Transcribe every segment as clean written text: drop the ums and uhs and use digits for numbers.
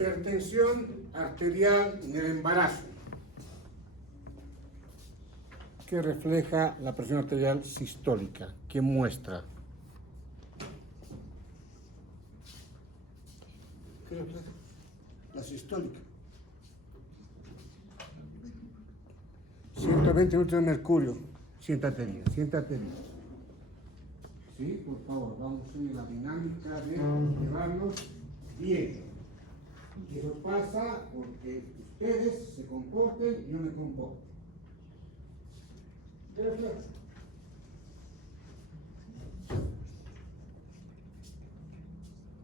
hipertensión arterial en el embarazo, que refleja la presión arterial sistólica, que muestra. ¿Qué refleja? La sistólica. 120 unidades de mercurio. Siéntate bien, siéntate bien. Sí, por favor, vamos a ir a la dinámica de llevarnos bien. Y eso pasa porque ustedes se comporten y yo me comporto. ¿Qué refleja?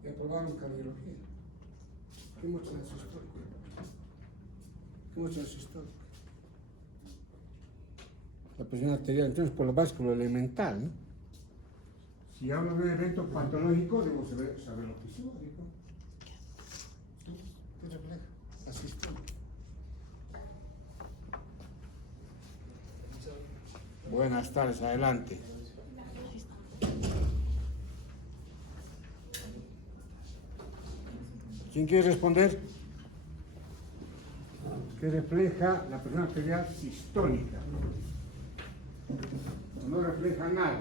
Y aprobaron cardiología. ¿Qué muestra el sistólico? ¿Qué muestra el sistólico? La presión arterial, entonces por lo básico, lo elemental, ¿no? Si hablo de un evento patológico, debo saber lo fisiológico. ¿Qué refleja? La sistólica. Buenas tardes, adelante. ¿Quién quiere responder? ¿Qué refleja la presión arterial sistólica? No refleja nada.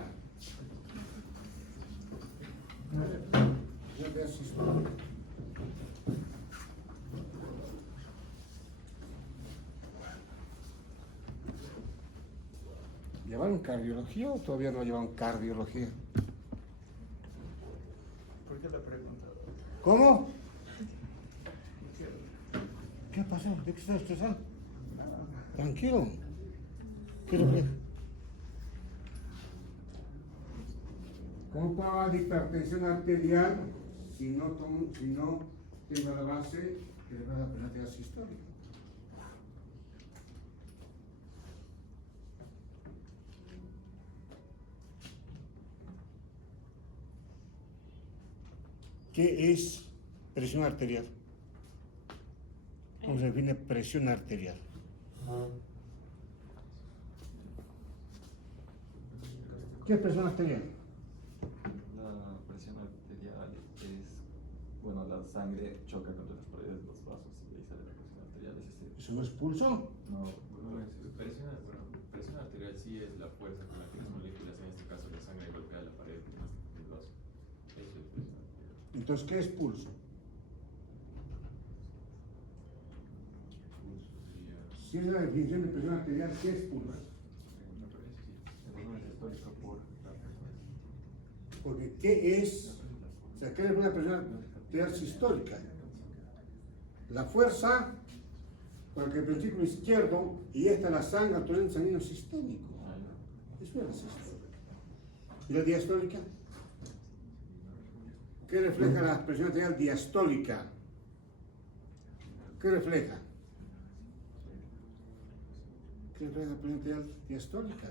¿Llevaron cardiología o todavía no llevan cardiología? ¿Por qué la pregunta? ¿Cómo? ¿Qué pasó? ¿De qué estás estresado? Tranquilo. ¿Qué refleja? ¿Cómo paga la hipertensión arterial si no tengo la base que le da la presión arterial sistólica? ¿Qué es presión arterial? ¿Cómo se define presión arterial? ¿Qué es presión arterial? La presión arterial es, bueno, la sangre choca contra las paredes de los vasos y de ahí sale la presión arterial. ¿Eso no es pulso? No, Presión arterial sí es la fuerza con la que las moléculas, en este caso la sangre, golpea la pared del vaso. Eso es presión arterial. Entonces, ¿qué es pulso? Pulso sería. Si es la definición de presión arterial, ¿qué es pulso? Me parece sí. es histórico por la persona. Porque ¿qué es? O sea, ¿qué es una presión arterial sistólica? La fuerza con la que el ventrículo izquierdo y esta la sangre al torrente sanguíneo sistémico. Eso es la sistólica. ¿Y la diastólica? ¿Qué refleja la presión arterial diastólica? ¿Qué refleja? ¿Qué refleja la presión arterial diastólica?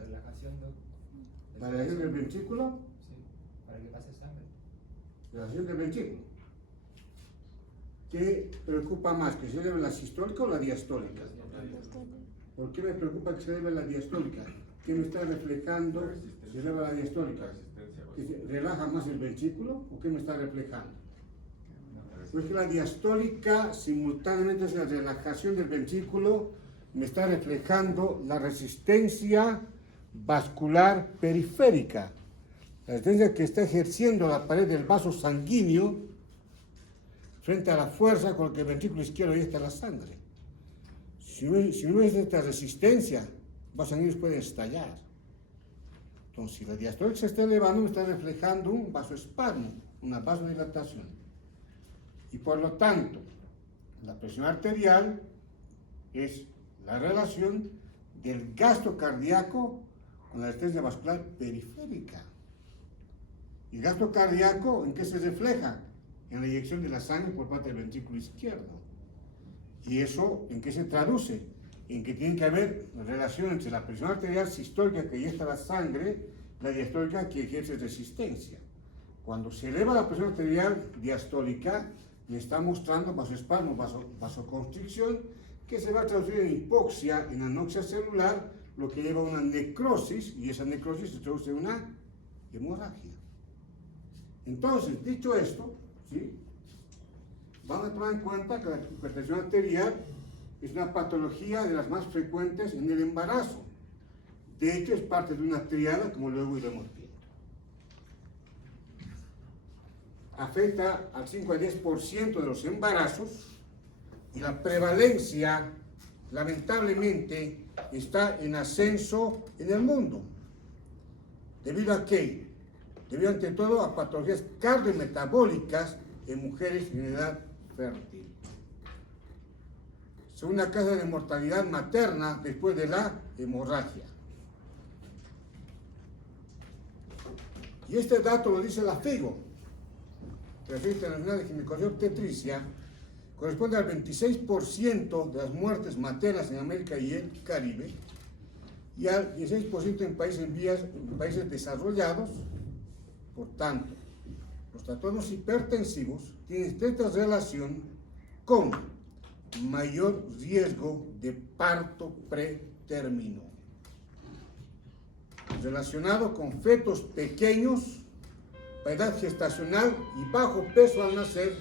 ¿La relajación del ventrículo? Sí, para que pase sangre. Relajación del ventrículo. ¿Qué preocupa más, que se eleve la sistólica o la diastólica? ¿Por qué me preocupa que se eleve la diastólica? ¿Qué me está reflejando si se eleva la diastólica? ¿Que se relaja más el ventrículo o qué me está reflejando? Pues que la diastólica simultáneamente es la relajación del ventrículo, me está reflejando la resistencia vascular periférica, la resistencia que está ejerciendo la pared del vaso sanguíneo frente a la fuerza con la que el ventrículo izquierdo inyecta la sangre. Si no hubiese esta resistencia, el vaso sanguíneo puede estallar. Entonces, si la diastólica se está elevando, me está reflejando un vasoespasmo, una vasodilatación. Y por lo tanto, la presión arterial es la relación del gasto cardíaco con la resistencia vascular periférica. ¿Y el gasto cardíaco en qué se refleja? En la eyección de la sangre por parte del ventrículo izquierdo. ¿Y eso en qué se traduce? En que tiene que haber relación entre la presión arterial sistólica que eyecta la sangre y la diastólica que ejerce resistencia. Cuando se eleva la presión arterial diastólica, le está mostrando vasoespasmo, vasoconstricción, que se va a traducir en hipoxia, en anoxia celular, lo que lleva a una necrosis, y esa necrosis se traduce en una hemorragia. Entonces, dicho esto, ¿sí? Vamos a tomar en cuenta que la hipertensión arterial es una patología de las más frecuentes en el embarazo. De hecho, es parte de una triada, como luego iremos viendo. Afecta al 5 al 10% de los embarazos y la prevalencia, lamentablemente, está en ascenso en el mundo. ¿Debido a qué? Debido ante todo a patologías cardiometabólicas en mujeres en edad fértil. Según la tasa de mortalidad materna después de la hemorragia. Y este dato lo dice la FIGO, la Federación Internacional de Ginecología y Obstetricia, corresponde al 26% de las muertes maternas en América y el Caribe, y al 16% en países desarrollados. Por tanto, los trastornos hipertensivos tienen estrecha relación con mayor riesgo de parto pretérmino, relacionado con fetos pequeños, edad gestacional y bajo peso al nacer.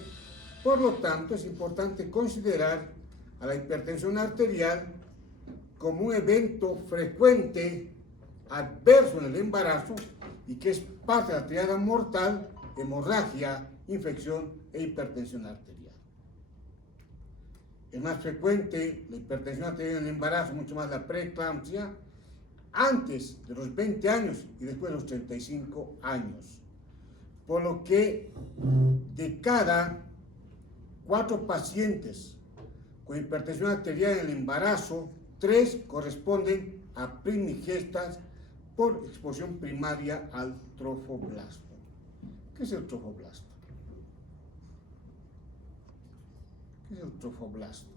Por lo tanto, es importante considerar a la hipertensión arterial como un evento frecuente adverso en el embarazo y que es parte de la triada mortal, hemorragia, infección e hipertensión arterial. Es más frecuente la hipertensión arterial en el embarazo, mucho más la preeclampsia, antes de los 20 años y después de los 35 años. Por lo que de cada 4 pacientes con hipertensión arterial en el embarazo, 3 corresponden a primigestas por exposición primaria al trofoblasto. ¿Qué es el trofoblasto? ¿Qué es el trofoblasto?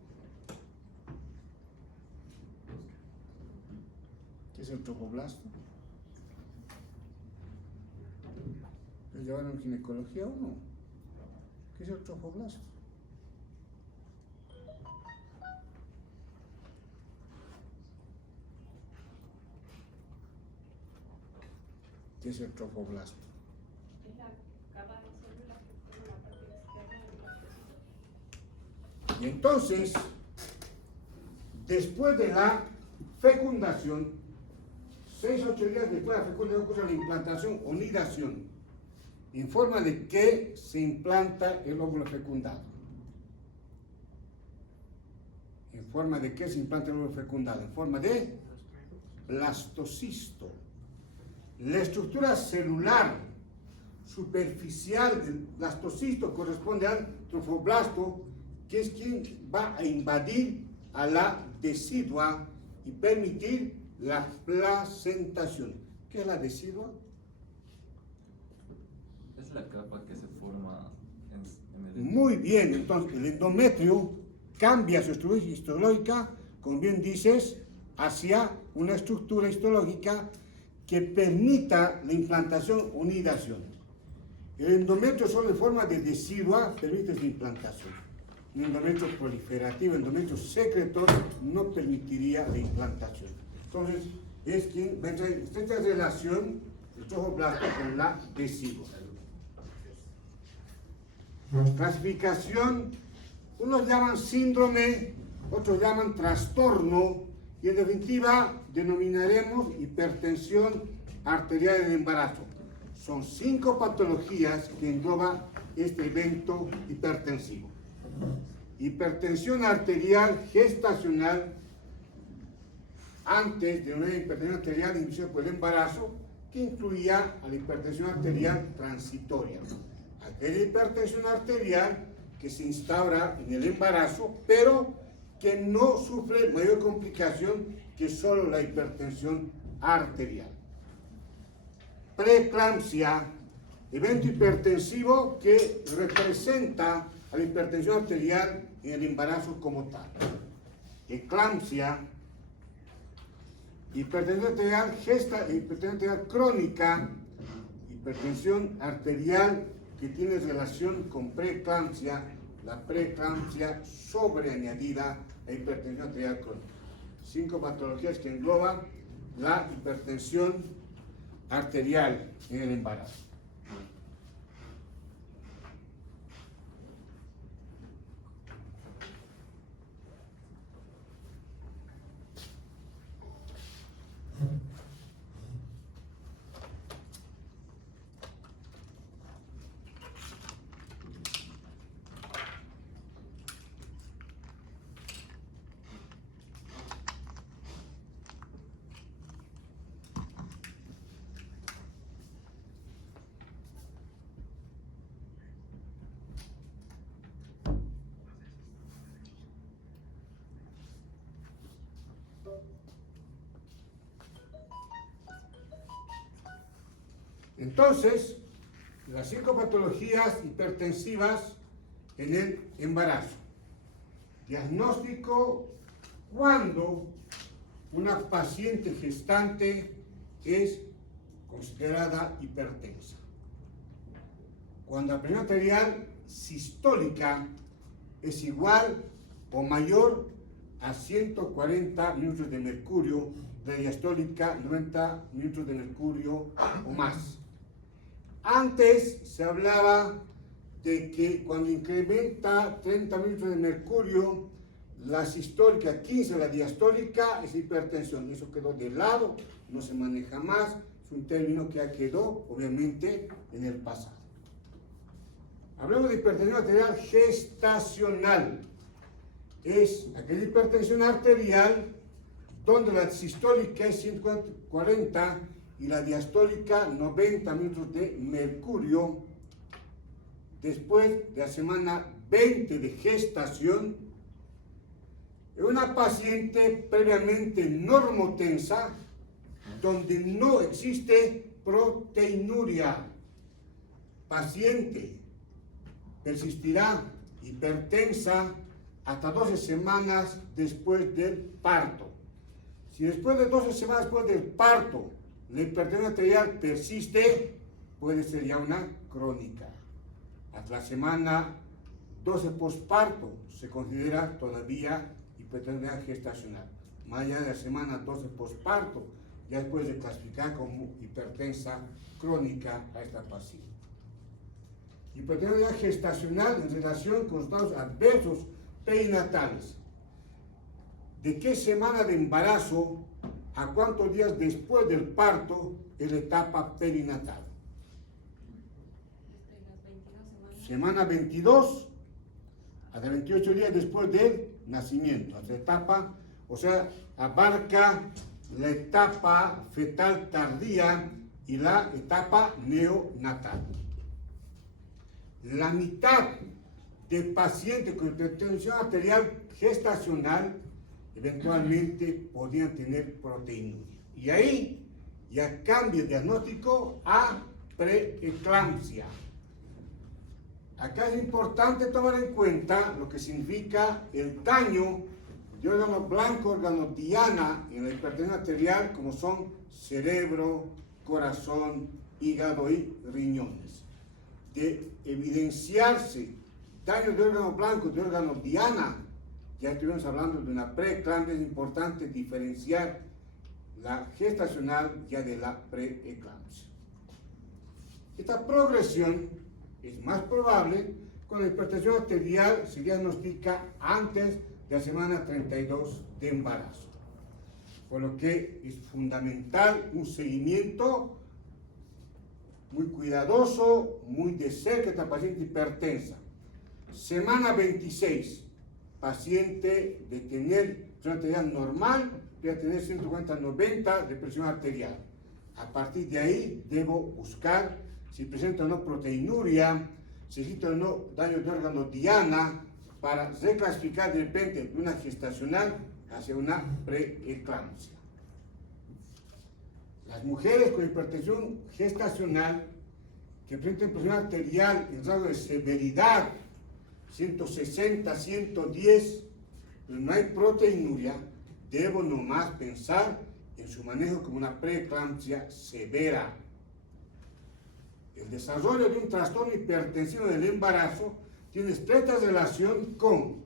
¿Qué es el trofoblasto? ¿Lo llevaron en ginecología o no? ¿Qué es el trofoblasto? ¿Qué es el trofoblasto? Es la capa de células que forma la parte externa del blastocito. Y entonces, después de la fecundación, 6 a 8 días después de la fecundación ocurre la implantación o nidación, en forma de que se implanta el óvulo fecundado. ¿En forma de qué se implanta el óvulo fecundado? En forma de blastocisto. La estructura celular superficial del blastocisto corresponde al trofoblasto, que es quien va a invadir a la decidua y permitir la placentación. ¿Qué es la decidua? Es la capa que se forma en el... Muy bien, entonces el endometrio cambia su estructura histológica, como bien dices, hacia una estructura histológica que permita la implantación o nidación. El endometrio solo en forma de decidua permite la implantación. Un endometrio proliferativo, endometrio secretor, no permitiría la implantación. Entonces, es quien va a entrar en estrecha relación el trofoblasto con la decidua. Clasificación, unos llaman síndrome, otros llaman trastorno, y en definitiva denominaremos hipertensión arterial en el embarazo. Son 5 patologías que engloba este evento hipertensivo. Hipertensión arterial gestacional, antes de una hipertensión arterial inducida por el embarazo, que incluía a la hipertensión arterial transitoria. Aquella hipertensión arterial que se instaura en el embarazo, pero que no sufre mayor complicación que solo la hipertensión arterial. Preeclampsia, evento hipertensivo que representa a la hipertensión arterial en el embarazo como tal. Eclampsia, hipertensión arterial hipertensión arterial crónica, hipertensión arterial que tiene relación con preeclampsia, la preeclampsia sobreañadida a hipertensión arterial crónica. 5 patologías que engloban la hipertensión arterial en el embarazo. Entonces, las 5 patologías hipertensivas en el embarazo. Diagnóstico cuando una paciente gestante es considerada hipertensa. Cuando la presión arterial sistólica es igual o mayor a 140 milímetros de mercurio, la diastólica 90 milímetros de mercurio o más. Antes se hablaba de que cuando incrementa 30 milímetros de mercurio, la sistólica 15, la diastólica es hipertensión. Eso quedó de lado, no se maneja más, es un término que ya quedó obviamente en el pasado. Hablamos de hipertensión arterial gestacional. Es aquella hipertensión arterial donde la sistólica es 140 y la diastólica 90 milímetros de mercurio después de la semana 20 de gestación en una paciente previamente normotensa donde no existe proteinuria. Paciente persistirá hipertensa hasta 12 semanas después del parto. Si después de 12 semanas después del parto la hipertensión arterial persiste, puede ser ya una crónica. Hasta la semana 12 posparto se considera todavía hipertensión gestacional. Más allá de la semana 12 posparto, ya se puede clasificar como hipertensa crónica a esta paciente. Hipertensión gestacional en relación con estados adversos perinatales. ¿De qué semana de embarazo a cuántos días después del parto es la etapa perinatal? Las 22 semanas. Semana 22 hasta 28 días después del nacimiento. Hasta etapa, o sea, abarca la etapa fetal tardía y la etapa neonatal. La mitad de pacientes con hipertensión arterial gestacional eventualmente podrían tener proteinuria. Y ahí ya cambia el diagnóstico a preeclampsia. Acá es importante tomar en cuenta lo que significa el daño de órganos blancos, órganos diana en la hipertensión arterial, como son cerebro, corazón, hígado y riñones. De evidenciarse daño de órganos blancos, de órganos diana, ya estuvimos hablando de una preeclampsia, es importante diferenciar la gestacional ya de la preeclampsia. Esta progresión es más probable cuando la hipertensión arterial se diagnostica antes de la semana 32 de embarazo, por lo que es fundamental un seguimiento muy cuidadoso, muy de cerca de esta paciente hipertensa. Semana 26, paciente de tener presión arterial normal, debe tener 150-90 de presión arterial. A partir de ahí debo buscar si presenta o no proteinuria, si existe o no daño de órgano diana, para reclasificar de repente de una gestacional hacia una preeclampsia. Las mujeres con hipertensión gestacional que presentan presión arterial en grado de severidad 160, 110, pero no hay proteinuria, debo nomás pensar en su manejo como una preeclampsia severa. El desarrollo de un trastorno hipertensivo del embarazo tiene estrecha relación con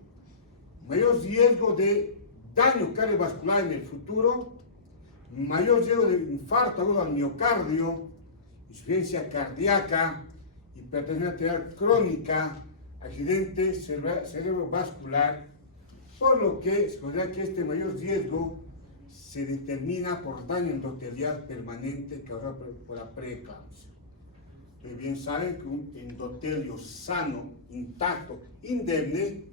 mayor riesgo de daño cardiovascular en el futuro, mayor riesgo de infarto agudo al miocardio, insuficiencia cardíaca, hipertensión arterial crónica, accidente cerebrovascular, por lo que se considera que este mayor riesgo se determina por daño endotelial permanente causado por la preeclampsia. Ustedes bien saben que un endotelio sano, intacto, indemne,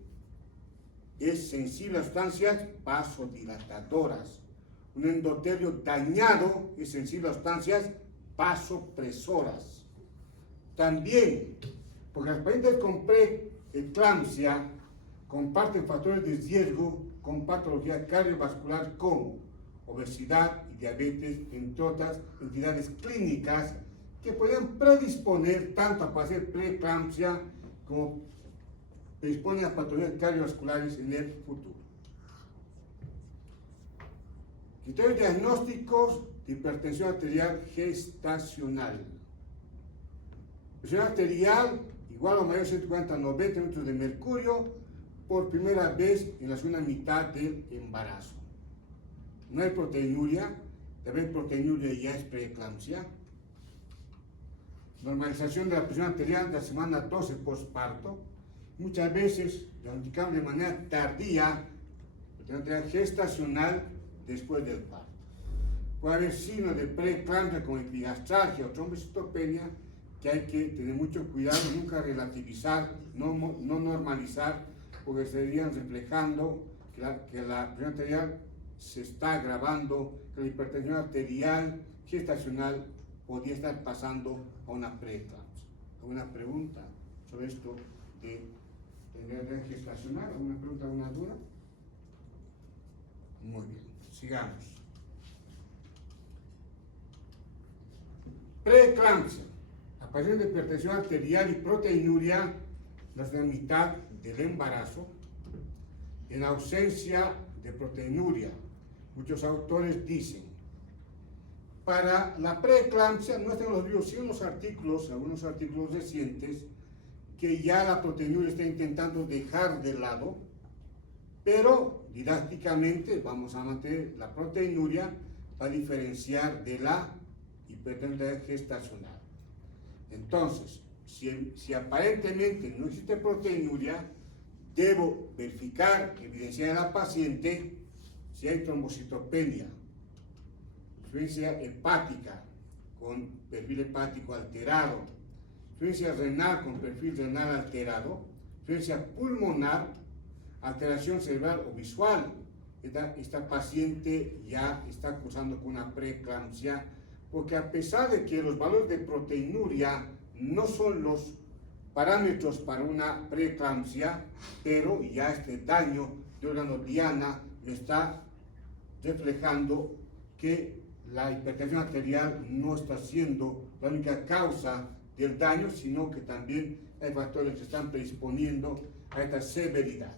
es sensible a sustancias vasodilatadoras. Un endotelio dañado es sensible a sustancias vasopresoras. También, porque las pacientes con preeclampsia comparten factores de riesgo con patología cardiovascular como obesidad y diabetes, entre otras entidades clínicas que pueden predisponer tanto a padecer preeclampsia como predisponen a patologías cardiovasculares en el futuro. Criterios diagnósticos de hipertensión arterial gestacional. Presión arterial igual o mayor a 140-90 metros de mercurio por primera vez en la segunda mitad del embarazo. No hay proteinuria, también proteinuria ya es preeclampsia. Normalización de la presión arterial de la semana 12 postparto. Muchas veces diagnosticamos de manera tardía, presión arterial gestacional después del parto. Puede haber signos de preeclampsia como epigastralgia o trombocitopenia que hay que tener mucho cuidado, nunca relativizar, no normalizar, porque estarían reflejando que la presión arterial se está agravando, que la hipertensión arterial gestacional podría estar pasando a una preeclampsia. ¿Alguna pregunta sobre esto de tener gestacional? ¿Alguna pregunta, alguna duda? Muy bien, sigamos. Preeclampsia, aparición de hipertensión arterial y proteinuria en la mitad del embarazo, en ausencia de proteinuria. Muchos autores dicen, para la preeclampsia no están los libros, sino los artículos, algunos artículos recientes, que ya la proteinuria está intentando dejar de lado, pero didácticamente vamos a mantener la proteinuria para diferenciar de la hipertensión gestacional. Entonces, si aparentemente no existe proteinuria, debo verificar, evidenciar en la paciente si hay trombocitopenia, insuficiencia hepática con perfil hepático alterado, insuficiencia renal con perfil renal alterado, insuficiencia pulmonar, alteración cerebral o visual. Esta paciente ya está cursando con una preeclampsia, porque a pesar de que los valores de proteinuria no son los parámetros para una preeclampsia, pero ya este daño de órgano diana me está reflejando que la hipertensión arterial no está siendo la única causa del daño, sino que también hay factores que están predisponiendo a esta severidad.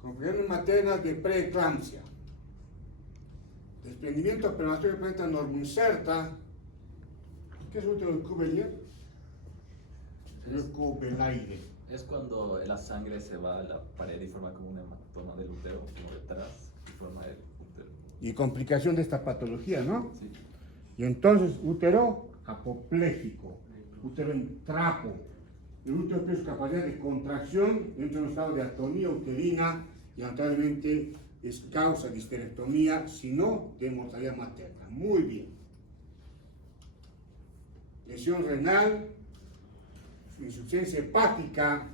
Complicaciones maternas de preeclampsia. Desprendimiento prematuro de planeta normoinserta. ¿Qué es útero de Cuvelier? Señor Cuvelaire. Es cuando la sangre se va a la pared y forma como un hematoma del útero, como detrás, y forma el útero. Y complicación de esta patología, ¿no? Sí. Y entonces, útero apopléjico, útero en trapo. El útero pierde su capacidad de contracción, entra en un estado de atonía uterina y lamentablemente es causa de histerectomía, sino de mortalidad materna. Muy bien. Lesión renal, insuficiencia hepática,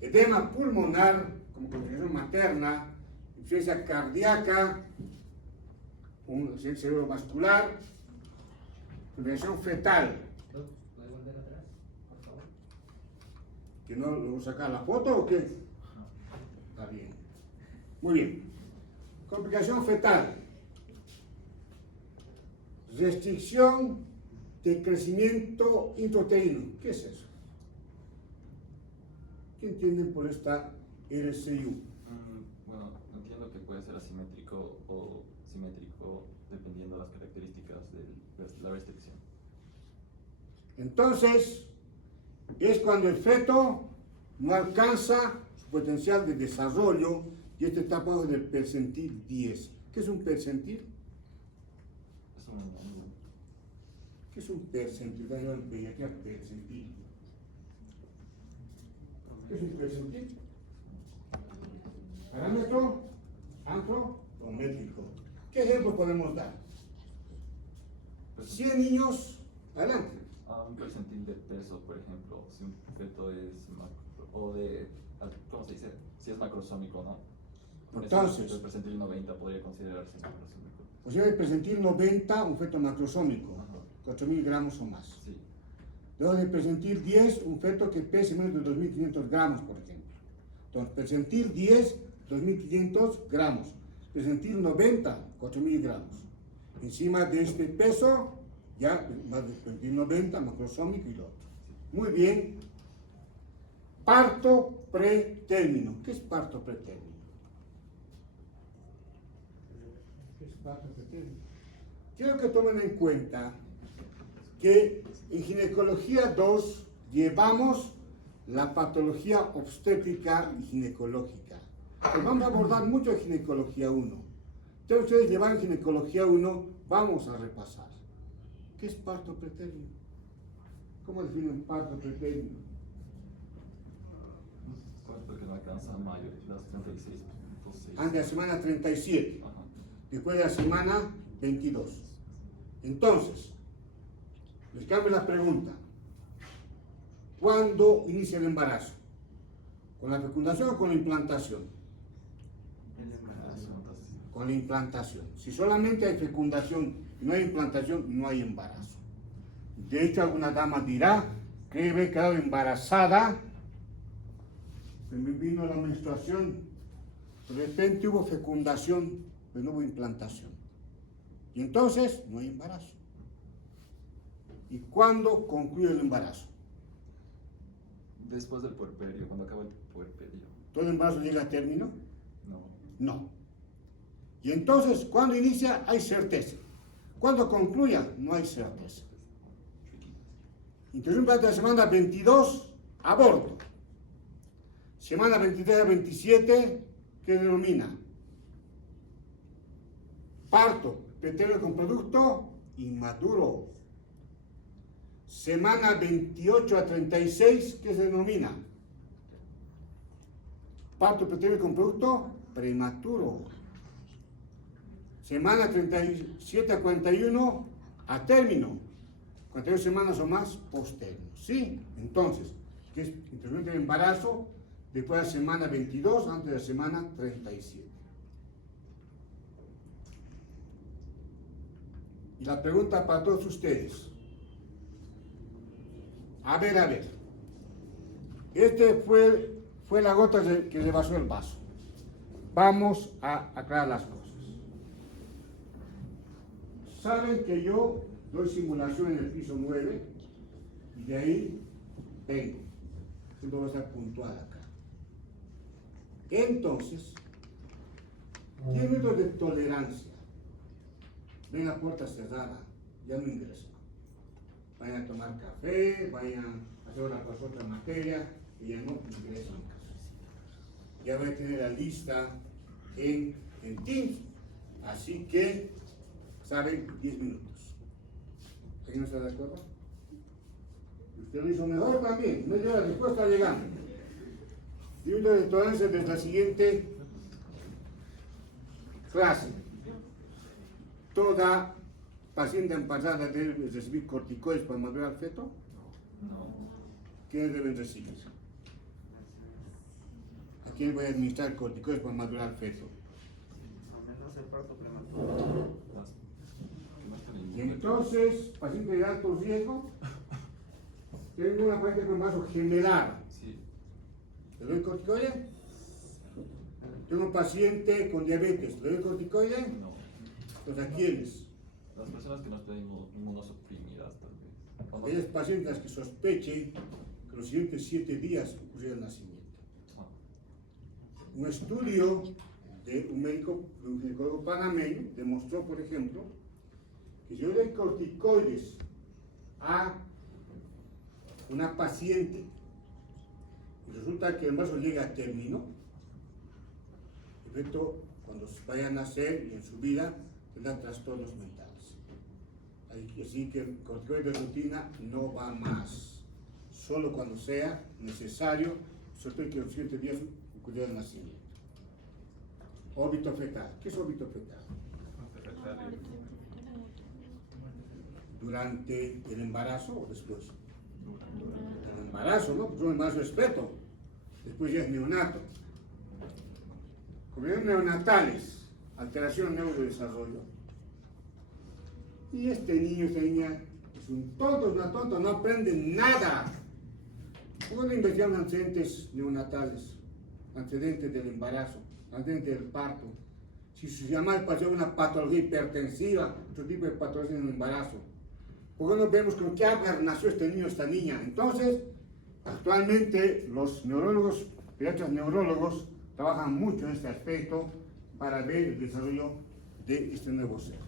edema pulmonar como complicación materna, insuficiencia cardíaca, un cerebrovascular, complicación fetal. ¿Puede volver atrás, por favor? ¿Que no lo voy a sacar la foto o qué? Está bien. Muy bien. Complicación fetal. Restricción de crecimiento intrauterino. ¿Qué es eso? ¿Qué entienden por esta RCU? Bueno, entiendo que puede ser asimétrico o simétrico dependiendo de las características de la restricción. Entonces, es cuando el feto no alcanza su potencial de desarrollo y este está bajo del percentil 10. ¿Qué es un percentil? Es un ¿Qué es un percentil? ¿Qué es percentil? ¿Qué es un percentil? Parámetro antropométrico. ¿Qué ejemplo podemos dar? 100 niños, adelante. un percentil de peso, por ejemplo, si un feto es o de, ¿cómo se dice? Si es macrosómico, ¿no? Por Entonces, eso el percentil 90 podría considerarse macrosómico. Pues si el percentil 90, un feto macrosómico, Ajá. 4.000 gramos o más. Sí. Luego del percentil 10, un feto que pese menos de 2.500 gramos, por ejemplo. Entonces, percentil 10, 2.500 gramos. Percentil 90, 4.000 gramos. Encima de este peso, Ya, más de 90, macrosómico y lo otro. Muy bien. Parto pretérmino. ¿Qué es parto pretérmino? ¿Qué es parto pretérmino? Quiero que tomen en cuenta que en ginecología 2 llevamos la patología obstétrica y ginecológica. Pues vamos a abordar mucho en ginecología 1. Entonces ustedes llevan ginecología 1, vamos a repasar. ¿Qué es parto pretérmino? ¿Cómo definen parto pretérmino? Parto que no alcanza a mayo, las 36.6. Antes de la semana 37, Ajá. después de la semana 22. Entonces, les cambio la pregunta. ¿Cuándo inicia el embarazo? ¿Con la fecundación o con la implantación? Con la implantación. Si solamente hay fecundación y no hay implantación, no hay embarazo. De hecho, alguna dama dirá que he quedado embarazada, me vino la menstruación, de repente hubo fecundación, pero no hubo implantación. Y entonces no hay embarazo. ¿Y cuándo concluye el embarazo? Después del puerperio, cuando acaba el puerperio. ¿Todo embarazo llega a término? No. No. Y entonces, ¿cuándo inicia? Hay certeza. Cuando concluya, no hay certeza. Interrumpe hasta la semana 22, aborto. Semana 23 a 27, ¿qué denomina? Parto, pretérmino con producto inmaduro. Semana 28 a 36, ¿qué se denomina? Parto, pretérmino con producto prematuro. Semana 37 a 41, a término. 41 semanas o más, postérmino. ¿Sí? Entonces, ¿qué es interrumpe el embarazo? Después de la semana 22, antes de la semana 37. Y la pregunta para todos ustedes. A ver. Este fue la gota que rebasó el vaso. Vamos a aclarar las cosas. Saben que yo doy simulación en el piso 9 y de ahí vengo. Siempre voy a estar puntual acá. Entonces, 10 minutos de tolerancia. Ven la puerta cerrada, ya no ingresan. Vayan a tomar café, vayan a hacer otra materia y ya no ingresan. Ya voy a tener la lista en Teams, así que saben 10 minutos. ¿Alguien no está de acuerdo? Usted lo hizo mejor también, no llega, después está llegando. 10 minutos de tolerancia desde la siguiente clase. Toda paciente embarazada debe recibir corticoides para madurar al feto. No. ¿Quiénes deben recibir? ¿A quién voy a administrar corticoides para madurar al feto? Al menos el parto prematuro. Las que no están en Y entonces, paciente de alto riesgo, tengo una paciente con embarazo gemelar. Sí. ¿Le doy corticoide? Tengo un paciente con diabetes. ¿Le doy corticoide? No. Pues, ¿a quiénes? Las personas que no están inmunosuprimidas, tal vez. Cuando- Aquellas pacientes que sospechen que los siguientes 7 días ocurrirá el nacimiento. Ah. Un estudio de un médico, de un ginecólogo panameño, demostró, por ejemplo, que si yo doy corticoides a una paciente y resulta que el embarazo llega a término, en efecto, cuando vaya a nacer y en su vida tendrá trastornos mentales. Así que el corticoide de rutina no va más, solo cuando sea necesario, sobre todo que los siguientes días ocurrió el nacimiento. Óbito fetal. ¿Qué es óbito fetal? ¿Durante el embarazo o después? El embarazo, ¿no? Pues un embarazo es feto, después ya es neonato. Comedores neonatales, alteración en neurodesarrollo. Y este niño, esta niña, es un tonto, es una tonta, no aprende nada. ¿Cómo le investigan antecedentes neonatales, antecedentes del embarazo, antecedentes del parto? Si su mamá pasó una patología hipertensiva, otro tipo de patología en el embarazo. ¿Por qué no vemos con qué haber nació este niño, esta niña? Entonces, actualmente los neurólogos, pediatras neurólogos, trabajan mucho en este aspecto para ver el desarrollo de este nuevo ser.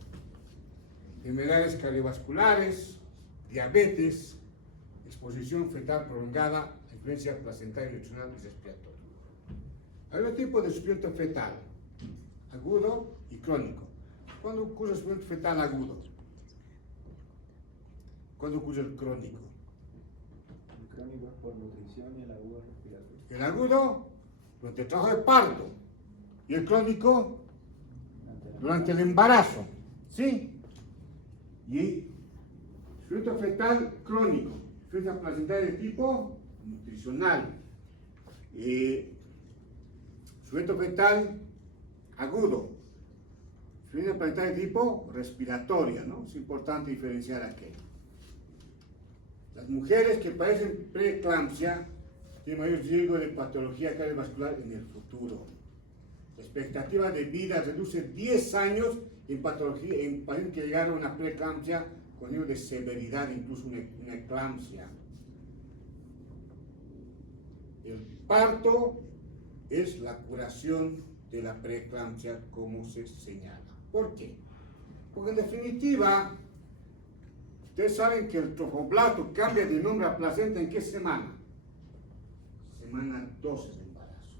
Enfermedades cardiovasculares, diabetes, exposición fetal prolongada, influencia placentaria, nutricional y respiratoria. Hay un tipo de sufrimiento fetal, agudo y crónico. ¿Cuándo ocurre el sufrimiento fetal agudo? ¿Cuándo ocurre el crónico? El crónico es por nutrición y el agudo es respiratorio. El agudo durante el trabajo de parto y el crónico durante el embarazo, ¿sí? Y sufrimiento fetal crónico, insuficiencia placentaria de tipo nutricional, sufrimiento fetal agudo, insuficiencia placentaria de tipo respiratoria, ¿no? Es importante diferenciar aquello. Las mujeres que padecen preeclampsia tienen mayor riesgo de patología cardiovascular en el futuro. La expectativa de vida reduce 10 años en patología, en pacientes que llegaron a una preeclampsia con nivel de severidad, incluso una eclampsia. El parto es la curación de la preeclampsia, como se señala. ¿Por qué? Porque en definitiva, ustedes saben que el trofoblasto cambia de nombre a placenta ¿en qué semana? Semana 12 de embarazo.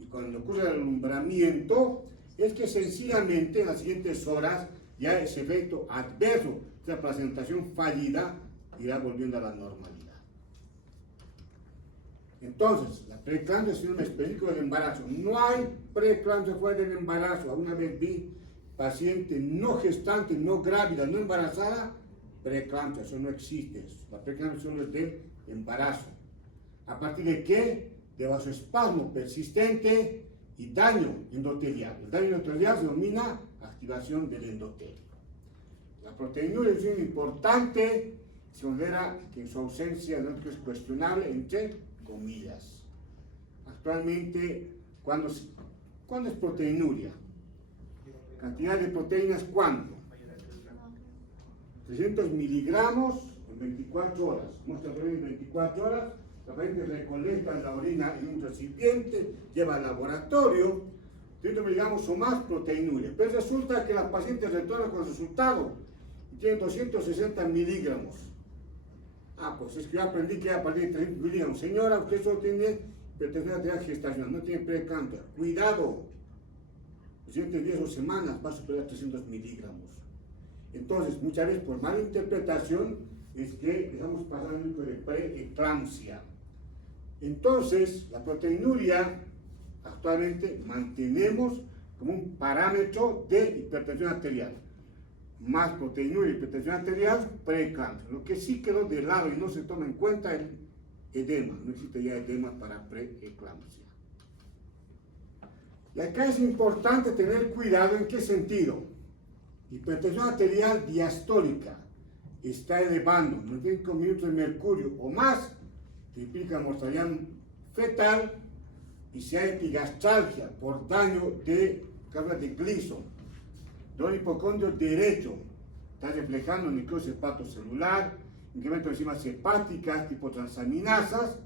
Y cuando ocurre el alumbramiento, es que sencillamente en las siguientes horas ya ese efecto adverso de la placentación fallida irá volviendo a la normalidad. Entonces, la preeclampsia es un nombre específico del embarazo. No hay preeclampsia fuera del embarazo. Alguna vez vi paciente no gestante, no grávida, no embarazada, preeclampsia, eso no existe. La preeclampsia solo es del embarazo. ¿A partir de qué? De vasoespasmo persistente y daño endotelial. El daño endotelial se denomina activación del endotelio. La proteinuria es un importante, se considera que en su ausencia no es cuestionable, entre comillas. Actualmente, ¿cuándo es proteinuria? Cantidad de proteínas, ¿cuánto? 300 miligramos en 24 horas. Muestra en 24 horas. La paciente recolecta la orina en un recipiente, lleva al laboratorio, 300 miligramos o más proteinuria. Pero resulta que la paciente retorna con el resultado y tiene 260 miligramos. Ah, pues es que yo aprendí que a partir de 300 miligramos. Señora, usted solo tiene hipertensión arterial gestacional, no tiene preeclampsia. Cuidado, los siguientes días o semanas va a superar 300 miligramos. Entonces, muchas veces por mala interpretación es que dejamos pasar el único de preeclampsia. Entonces, la proteinuria actualmente mantenemos como un parámetro de hipertensión arterial. Más proteinuria y hipertensión arterial, preeclampsia. Lo que sí quedó de lado y no se toma en cuenta es el edema. No existe ya edema para preeclampsia. Y acá es importante tener cuidado en qué sentido. Hipertensión arterial diastólica está elevando 95 minutos de mercurio o más, triplica mortalidad fetal y si hay epigastralgia por daño de causa de Gleason, dolor hipocondrio derecho, está reflejando necrosis hepatocelular, incremento de enzimas hepáticas tipo transaminasas,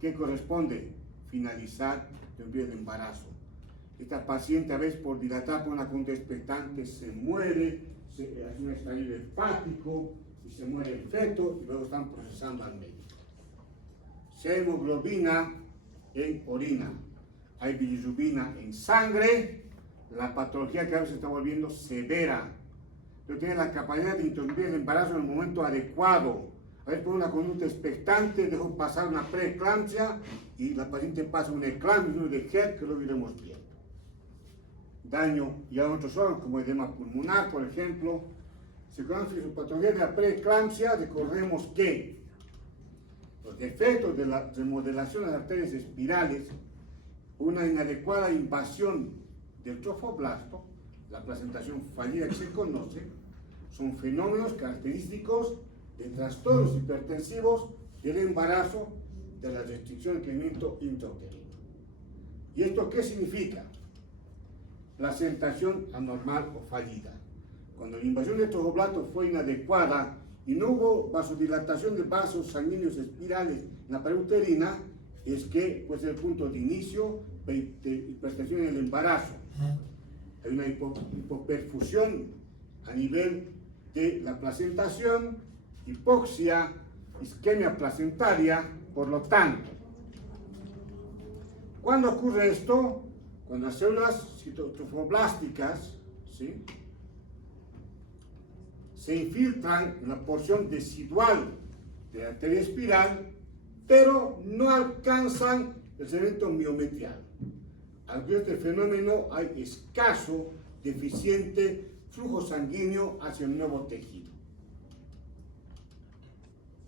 que corresponde finalizar el periodo de embarazo. Esta paciente a veces por dilatar por una conducta expectante se muere, hace un estallido hepático y se muere el feto y luego están procesando al médico. Si hay hemoglobina en orina, hay bilirrubina en sangre, la patología que a veces se está volviendo severa. Pero tiene la capacidad de interrumpir el embarazo en el momento adecuado. A veces por una conducta expectante dejó pasar una preeclampsia y la paciente pasa una eclampsia, uno de HER, que lo iremos viendo. Daño y a otros órganos como edema pulmonar, por ejemplo. Se conoce su patología de la preeclampsia, recordemos que los defectos de la remodelación de las arterias espirales, una inadecuada invasión del trofoblasto, la placentación fallida que se conoce, son fenómenos característicos de trastornos hipertensivos del embarazo, de la restricción del crecimiento intrauterino. ¿Y esto qué significa? Placentación anormal o fallida. Cuando la invasión del trofoblasto fue inadecuada y no hubo vasodilatación de vasos sanguíneos espirales en la pared uterina, es que puede ser el punto de inicio de hipertensión en el embarazo. Hay una hipoperfusión a nivel de la placentación, hipoxia, isquemia placentaria, por lo tanto. ¿Cuándo ocurre esto? Cuando las células citotrofoblásticas, ¿sí?, se infiltran en la porción decidual de la arteria espiral, pero no alcanzan el segmento miometrial. Al ver este fenómeno hay escaso, deficiente flujo sanguíneo hacia el nuevo tejido.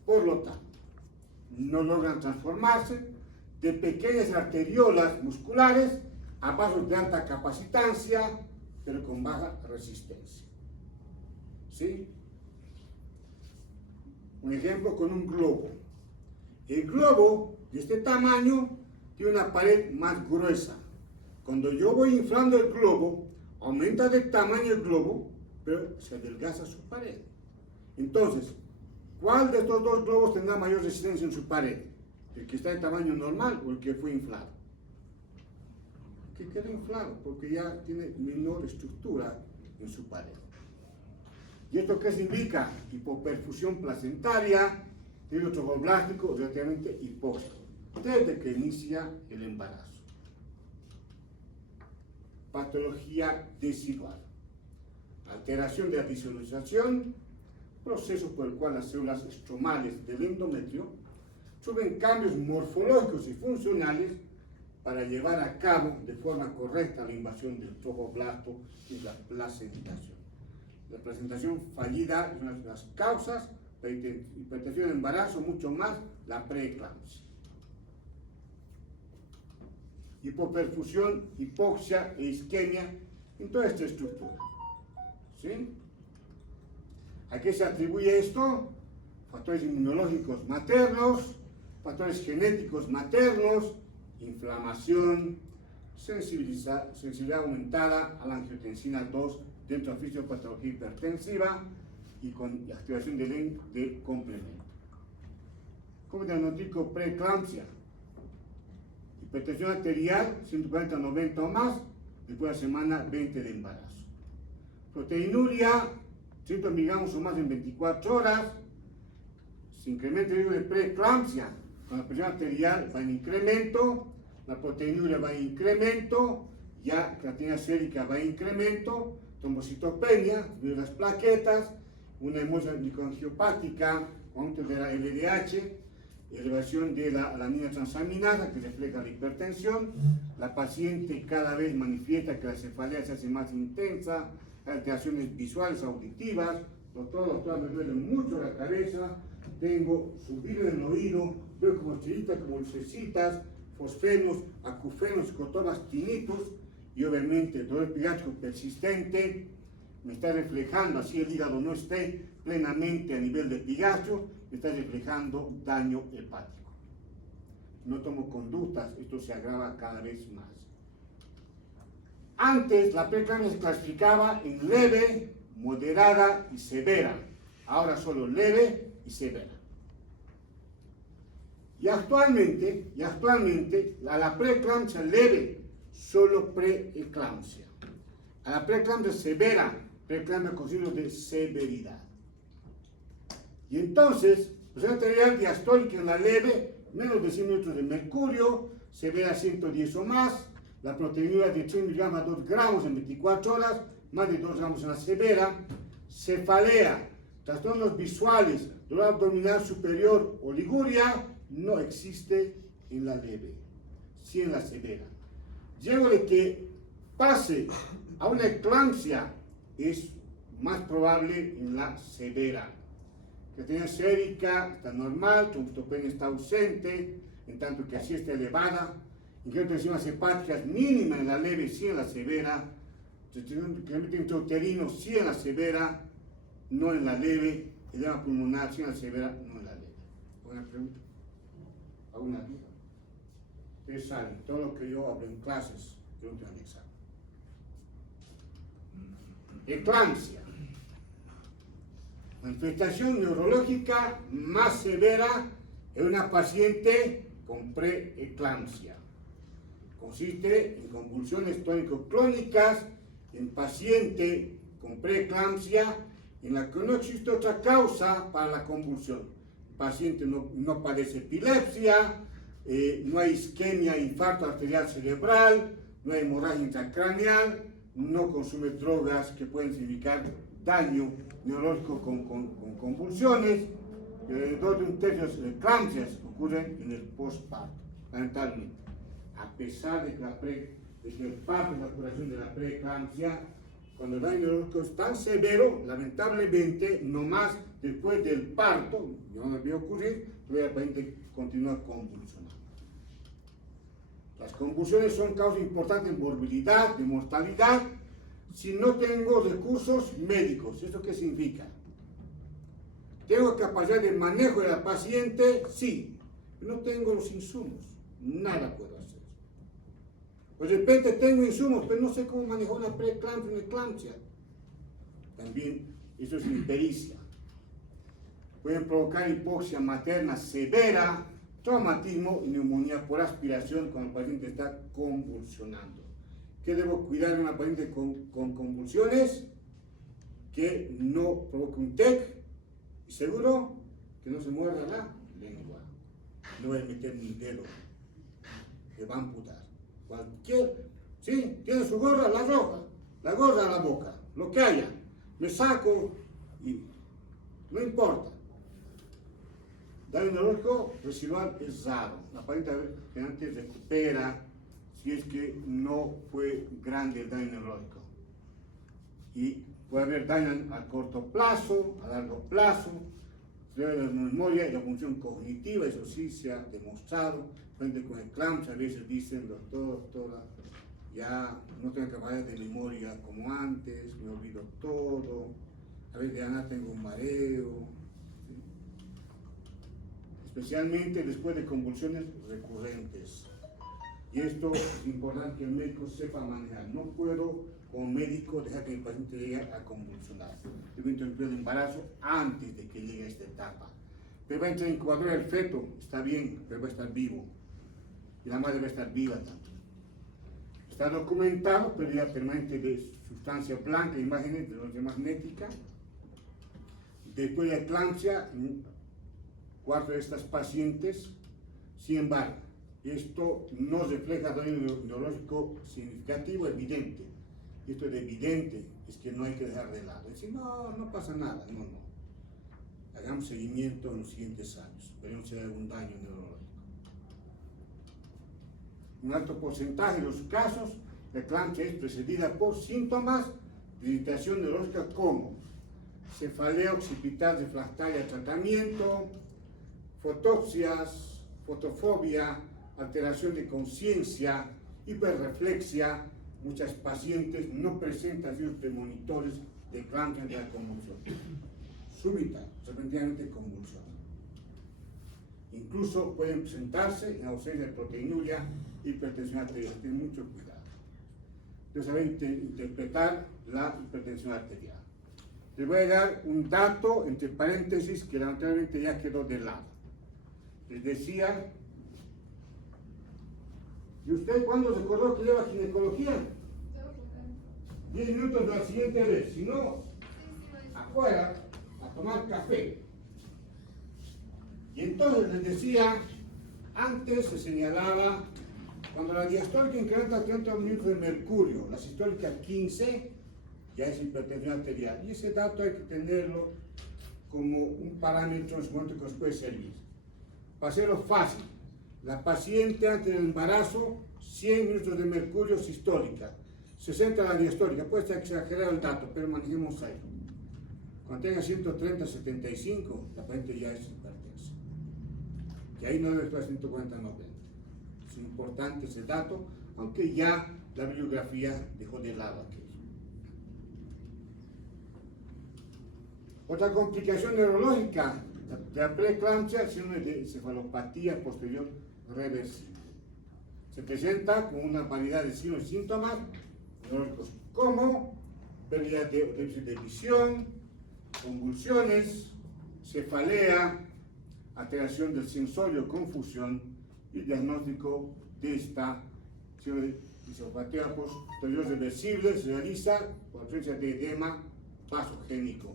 Por lo tanto, no logran transformarse de pequeñas arteriolas musculares a vasos de alta capacitancia, pero con baja resistencia. ¿Sí? Un ejemplo con un globo. El globo de este tamaño tiene una pared más gruesa. Cuando yo voy inflando el globo, aumenta de tamaño el globo, pero se adelgaza su pared. Entonces, ¿cuál de estos dos globos tendrá mayor resistencia en su pared? ¿El que está de tamaño normal o el que fue inflado? El que quedó inflado, porque ya tiene menor estructura en su pared. ¿Y esto qué significa? Hipoperfusión placentaria, tromboblástico relativamente hipóxico, desde que inicia el embarazo. Patología decidual. Alteración de la visualización, proceso por el cual las células estromales del endometrio sufren cambios morfológicos y funcionales para llevar a cabo de forma correcta la invasión del tromboblasto y la placentación. La placentación fallida es una de las causas de hipertensión en embarazo, mucho más la preeclampsia. Hipoperfusión, hipoxia e isquemia en toda esta estructura. ¿Sí? ¿A qué se atribuye esto? Factores inmunológicos maternos, factores genéticos maternos, inflamación, sensibilidad aumentada a la angiotensina 2 dentro de la fisiopatología hipertensiva y con activación de complemento. ¿Cómo diagnostico preeclampsia? Hipertensión arterial, 140-90 o más, después de la semana 20 de embarazo. Proteinuria, 100 miligramos o más en 24 horas. Se incrementa el riesgo de preeclampsia. Con la presión arterial va en incremento, la proteinuria va en incremento, ya creatinina sérica va en incremento, trombocitopenia, de las plaquetas, una hemorragia microangiopática, aumento de la LDH, elevación de la alanina transaminasa que refleja la hipertensión. La paciente cada vez manifiesta que la cefalea se hace más intensa, alteraciones visuales, auditivas. Doctor, me duele mucho la cabeza, tengo subido en el oído, veo como estrellitas, como lucecitas, fosfenos, acufenos, cotomas, tinitos, y obviamente el dolor epigastrio persistente me está reflejando, así el hígado no esté plenamente a nivel de epigastrio, me está reflejando daño hepático. No tomo conductas, esto se agrava cada vez más. Antes la preeclampsia se clasificaba en leve, moderada y severa. Ahora solo leve y severa. Y actualmente a la preeclampsia leve, solo preeclampsia. A la preeclampsia severa, preeclampsia con signos de severidad. Y entonces, presión arterial diastólica en la leve, menos de 100 mililitros de mercurio, severa 110 o más, la proteinuria de 100 miligramos a 2 gramos en 24 horas, más de 2 gramos en la severa, cefalea, trastornos visuales, dolor abdominal superior o liguria, no existe en la leve, sí en la severa. Llego de que pase a una eclampsia, es más probable en la severa. Creatinina sérica está normal, trombocitopenia está ausente, en tanto que así está elevada. Incremento de enzimas hepáticas mínima en la leve, sí en la severa. Incremento intrauterino, sí en la severa, no en la leve. Edema pulmonar, sí en la severa, no en la leve. ¿Alguna pregunta? ¿Alguna duda? Ustedes saben, todo lo que yo hablo en clases, yo no tengo que examen. Eclampsia. Manifestación neurológica más severa en una paciente con preeclampsia. Consiste en convulsiones tónico-clónicas en paciente con preeclampsia en la que no existe otra causa para la convulsión. El paciente no padece epilepsia, no hay isquemia, infarto arterial cerebral, no hay hemorragia intracraneal, no consume drogas que pueden significar daño neurológico con convulsiones. Alrededor de un tercio de las eclampsias ocurren en el postparto, lamentablemente. A pesar de que el parto es la curación de la preeclampsia, cuando el daño neurológico es tan severo, lamentablemente, no más después del parto, no debe ocurrir, el paciente continúa convulsionando. Las convulsiones son causa importante de morbilidad, de mortalidad, si no tengo recursos médicos. ¿Eso qué significa? ¿Tengo capacidad de manejo de la paciente? Sí, pero no tengo los insumos, nada puedo hacer. Pues de repente tengo insumos, pero no sé cómo manejar una preeclampsia, una eclampsia. También eso es impericia. Pueden provocar hipoxia materna severa, traumatismo y neumonía por aspiración cuando el paciente está convulsionando. ¿Qué debo cuidar en una paciente con convulsiones? Que no provoque un TEC y seguro que no se muerda la lengua. No voy a meter ni dedo, que va a amputar. Sí, tiene su gorra, la roja, la gorra a la boca, lo que haya. Me saco y no importa. Daño neurológico residual es raro. La paciente generalmente recupera si es que no fue grande el daño neurológico. Y puede haber daño a corto plazo, a largo plazo, la memoria y la función cognitiva, eso sí se ha demostrado. Frente con eclampsia, a veces dicen, doctora, ya no tengo capacidad de memoria como antes, me olvido todo, a veces ya nada tengo un mareo, ¿sí? Especialmente después de convulsiones recurrentes. Y esto es importante que el médico sepa manejar. No puedo, como médico, dejar que el paciente llegue a convulsionar. Debo interrumpir el embarazo antes de que llegue a esta etapa. Pero va a entrar en incubadora el feto, está bien, pero va a estar vivo. Y la madre va a estar viva también. Está documentado pérdida permanente de sustancia blanca, imágenes de resonancia magnética. Después de eclampsia, en 4 de estas pacientes, sin embargo, esto no refleja daño neurológico significativo, evidente. Y esto de evidente es que no hay que dejar de lado. Decir, no pasa nada, no. Hagamos seguimiento en los siguientes años, veremos si hay algún daño neurológico. Un alto porcentaje de los casos, la eclampsia es precedida por síntomas de irritación neurológica como cefalea occipital refractaria a tratamiento, fotoxias, fotofobia, alteración de conciencia, hiperreflexia. Muchas pacientes no presentan signos premonitores de eclampsia ante la convulsión. Súbita, repentinamente convulsión. Incluso pueden presentarse en ausencia de proteinuria, hipertensión arterial. Ten mucho cuidado. Entonces, saber interpretar la hipertensión arterial. Les voy a dar un dato entre paréntesis que lamentablemente ya quedó de lado. Les decía, ¿y usted cuándo se acordó que lleva ginecología? 10 minutos de la siguiente vez, si no, afuera a tomar café. Y entonces les decía, antes se señalaba, cuando la diastólica incrementa 30 minutos de mercurio, la sistólica 15, ya es hipertensión arterial. Y ese dato hay que tenerlo como un parámetro en su momento que nos puede servir. Para hacerlo fácil, la paciente antes del embarazo, 100 minutos de mercurio sistólica, 60 la diastólica, puede estar exagerado el dato, pero manejemos ahí. Cuando tenga 130, 75, la paciente ya es hipertensa. Y ahí no debe estar 140, 90. Es importante ese dato, aunque ya la bibliografía dejó de lado aquello. Otra complicación neurológica de la preeclampsia es una de encefalopatía posterior reversible. Se presenta con una variedad de signos y síntomas neurológicos como pérdida de visión, convulsiones, cefalea, alteración del sensorio, confusión y diagnóstico de esta disopatía posterior reversible se realiza por ausencia de edema vasogénico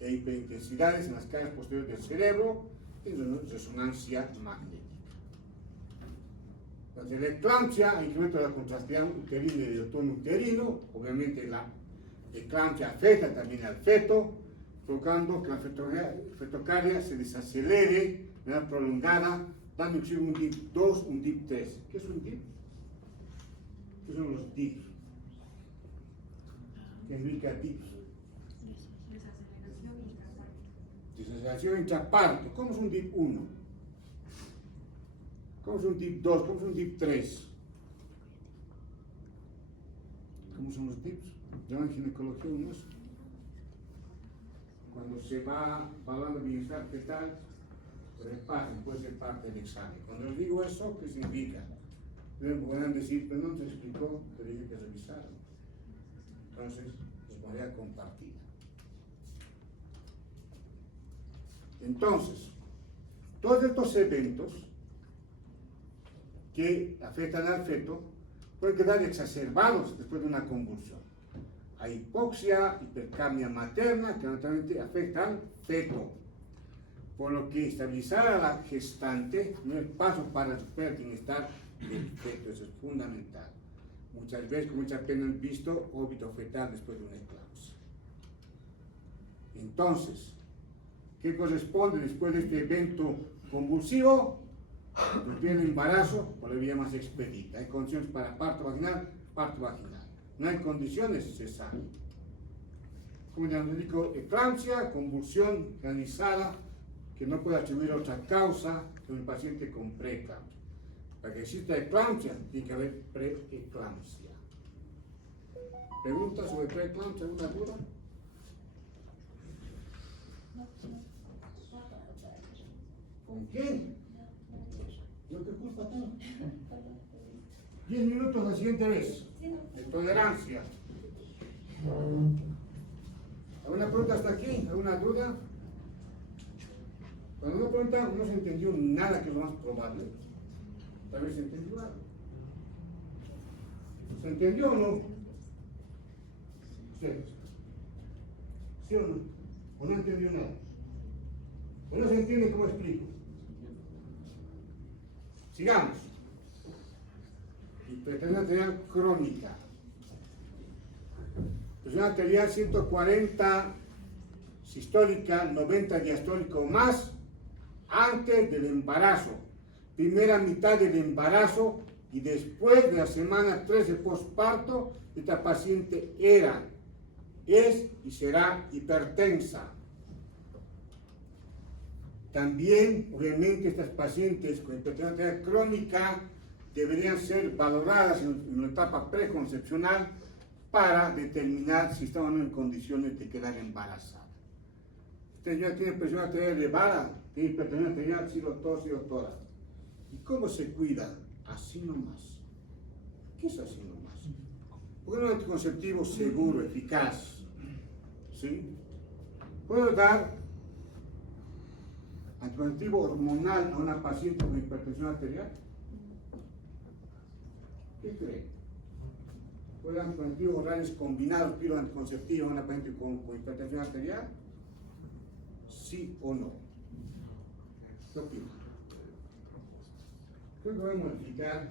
e hiperintensidades en las caras posteriores del cerebro en resonancia magnética. Durante la eclampsia, hay incremento de la contractilidad uterina y del tono uterino. Obviamente la eclampsia afecta también al feto, provocando que la fetocardia se desacelere de manera prolongada, dando inclusive un DIP 2, un DIP 3. ¿Qué es un DIP? ¿Qué son los DIP? ¿Qué indica DIP? Desaceleración intraparto. ¿Cómo es un DIP 1? ¿Cómo es un DIP 2? ¿Cómo es un DIP 3? ¿Cómo son los DIPs? Ya en ginecología uno es cuando se va hablando de bienestar fetal, repasen, puede ser parte del examen. Cuando les digo eso, ¿qué significa? Luego podrán decir, pero no te explicó, te dije que revisaron. Entonces, es manera compartida. Entonces, todos estos eventos que afectan al feto pueden quedar exacerbados después de una convulsión. Hay hipoxia, hipercapnia materna, que naturalmente afecta al feto, por lo que estabilizar a la gestante no es paso para recuperar el bienestar del feto, eso es fundamental. Muchas veces, con mucha pena, han visto óbito fetal después de una eclampsia. Entonces, ¿qué corresponde después de este evento convulsivo? Requiere el embarazo por la vía más expedita. Hay condiciones para parto vaginal, parto vaginal. No hay condiciones, se sabe. Como diagnóstico, eclampsia, convulsión generalizada, que no puede atribuir otra causa que un paciente con preeclampsia. Para que exista eclampsia, tiene que haber preeclampsia. ¿Preguntas sobre preeclampsia? ¿Alguna duda? ¿Con quién? ¿Yo qué culpa tengo? 10 minutos la siguiente vez. De tolerancia. ¿Alguna pregunta hasta aquí? ¿Alguna duda? Cuando uno pregunta, no se entendió nada, que es lo más probable. Tal vez se entendió algo. ¿Se entendió o no? ¿Ustedes? ¿Sí o no? ¿O no entendió nada? ¿O no se entiende cómo explico? Sigamos. Hipertensión arterial crónica. Presión arterial 140 sistólica, 90 diastólica o más antes del embarazo. Primera mitad del embarazo y después de la semana 13 postparto, esta paciente es y será hipertensa. También, obviamente, estas pacientes con hipertensión arterial crónica deberían ser valoradas en la etapa preconcepcional para determinar si están o no en condiciones de quedar embarazadas. Usted ya tiene presión arterial elevada, tiene hipertensión arterial, sí doctora. ¿Y cómo se cuida? Así nomás. ¿Qué es así nomás? Porque es un anticonceptivo seguro, eficaz. ¿Sí? Puedo dar anticonceptivo hormonal a una paciente con hipertensión arterial. ¿Qué creen? ¿Puedo dar anticonceptivos orales combinados, píldoras anticonceptivas a una paciente con hipertensión arterial? ¿Sí o no? ¿Qué opinan? Creo que voy a modificar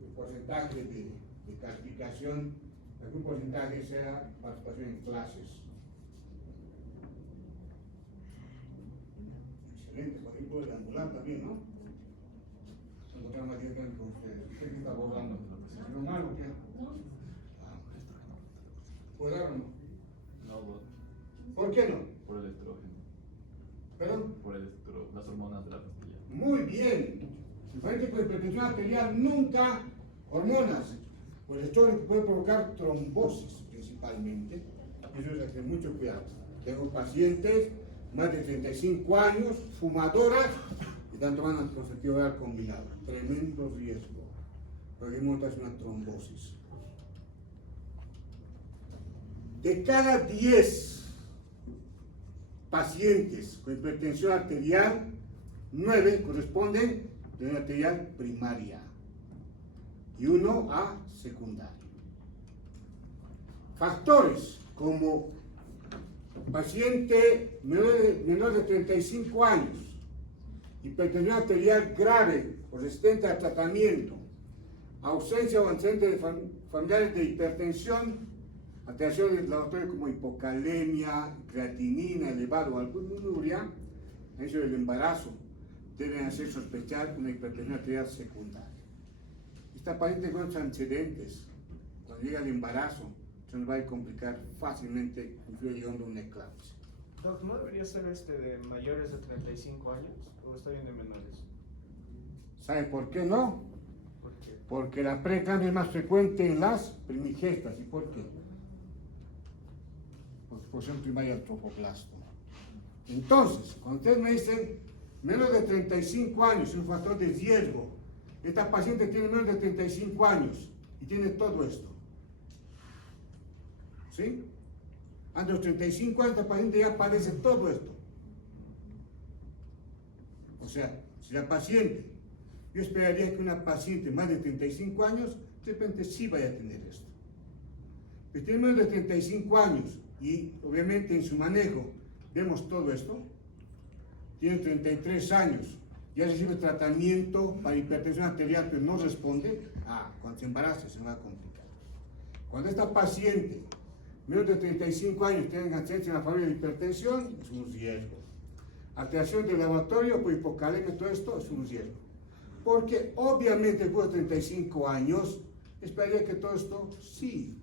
el porcentaje de calificación, algún porcentaje sea participación en clases. Excelente, por ahí puedo deambular también, ¿no? Encontrar más directamente con ustedes. ¿Usted qué está abordando? ¿Es lo malo que ¿puedo dar o no? No, ¿Por qué no? por el estrógeno. ¿Perdón? Por el estrógeno, las hormonas de la pastilla. Muy bien. El paciente con hipertensión arterial nunca hormonas. Pues esto es lo que puede provocar trombosis principalmente. Eso es de mucho cuidado. Tengo pacientes más de 35 años, fumadoras, y están tomando anticonceptivo oral combinado. Tremendo riesgo. Porque montas una trombosis. De cada 10 pacientes con hipertensión arterial, 9 corresponden a hipertensión arterial primaria y 1 a secundaria. Factores como paciente menor de 35 años, hipertensión arterial grave o resistente al tratamiento, ausencia o antecedentes de familiares de hipertensión, alteraciones laboratorias como hipocalemia, creatinina elevado o albuminuria, a inicio del embarazo, deben hacer sospechar una hipertensión arterial secundaria. Esta paciente con estos antecedentes, cuando llega el embarazo, se nos va a complicar fácilmente, incluso llegando a una eclampsia. Doc, ¿no debería ser de mayores de 35 años o está bien de menores? ¿Sabe por qué no? ¿Por qué? Porque la preeclampsia es más frecuente en las primigestas. ¿Y por qué? Por exposición primaria al trofoplasto. Entonces, cuando ustedes me dicen menos de 35 años es un factor de riesgo, esta paciente tiene menos de 35 años y tiene todo esto. ¿Sí? Antes de los 35 años, esta paciente ya padece todo esto. O sea, si la paciente, yo esperaría que una paciente más de 35 años, de repente sí vaya a tener esto. Si tiene menos de 35 años y obviamente en su manejo vemos todo esto, tiene 33 años, ya recibe tratamiento para hipertensión arterial, pero no responde, cuando se embaraza se va a complicar. Cuando esta paciente, menos de 35 años, tiene antecedentes en la familia de hipertensión, es un riesgo. Alteración del laboratorio, pues hipocalemia, todo esto es un riesgo. Porque obviamente después de 35 años, esperaría que todo esto sí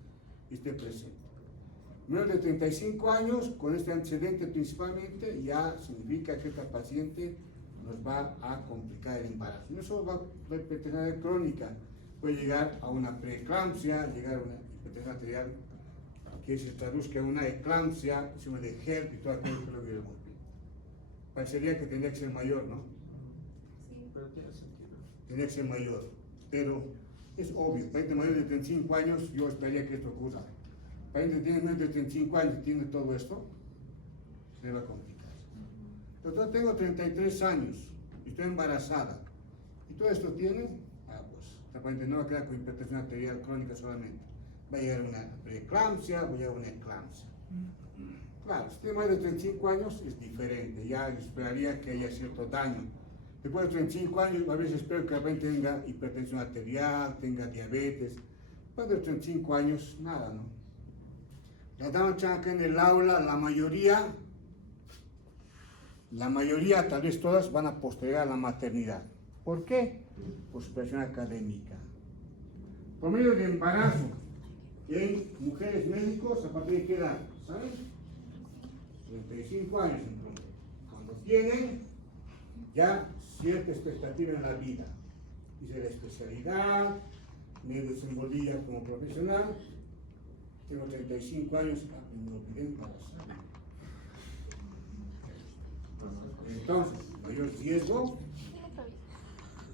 esté presente. Menos de 35 años, con este antecedente principalmente, ya significa que esta paciente nos va a complicar el embarazo. No solo va a hipertensión crónica, puede llegar a una preeclampsia, llegar a una hipertensión arterial que se traduzca en una eclampsia, encima de HERP y todo aquello que lo vimos. Parecería que tendría que ser mayor, ¿no? Sí. Pero tiene sentido. Tendría que ser mayor, pero es obvio, para gente mayor de 35 años yo esperaría que esto ocurra. Para gente que tiene menos de 35 años y tiene todo esto, se va a complicar. Yo tengo 33 años y estoy embarazada, y todo esto tiene, pues esta paciente no va a quedar con hipertensión arterial crónica solamente, va a llegar a una preeclampsia, va a llegar a una eclampsia. Claro, si tiene más de 35 años es diferente, ya esperaría que haya cierto daño. Después de 35 años, a veces espero que la paciente tenga hipertensión arterial, tenga diabetes. Después de 35 años, nada, ¿no? Las damas que están acá en el aula, la mayoría, tal vez todas, van a postergar la maternidad. ¿Por qué? Por su presión académica. Promedio de embarazo en mujeres médicos, ¿a partir de qué edad? ¿Saben? 35 años en promedio. Cuando tienen ya cierta expectativa en la vida. Hice la especialidad, me desenvolví ya como profesional, tengo 35 años, me olvidé embarazar. Entonces, mayor riesgo,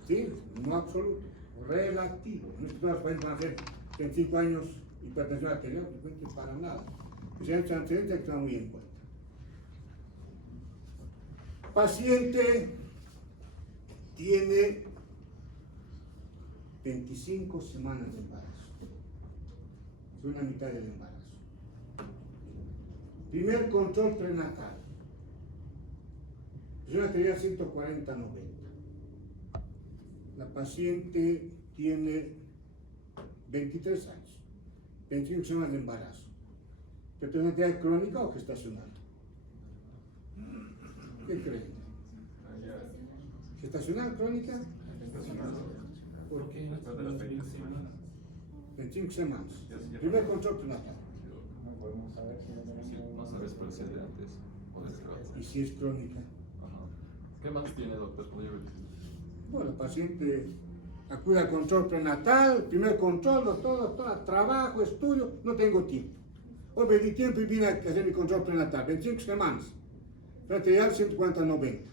¿sí? No absoluto, relativo. No es que todas las pacientes van a hacer 35 años hipertensión arterial, no para nada. Si hay antecedentes hay que tener muy en cuenta. Paciente tiene 25 semanas de embarazo. Es una mitad del embarazo. Primer control prenatal. Presión arterial 140/90. La paciente tiene 23 años, 25 semanas de embarazo. ¿Presión arterial crónica o gestacional? ¿Qué creen? ¿Gestacional crónica? ¿Por qué? 25 semanas. Primer control prenatal. No podemos saber si no tenemos... No sabes por si es de antes o de desde ¿Y si es crónica? Ajá. ¿Qué más tiene, doctor? ¿Podría ver? Bueno, el paciente acude al control prenatal, primer control, doctora, trabajo, estudio, no tengo tiempo. Hoy perdí tiempo y vine a hacer mi control prenatal, 25 semanas. Arterial 140/90.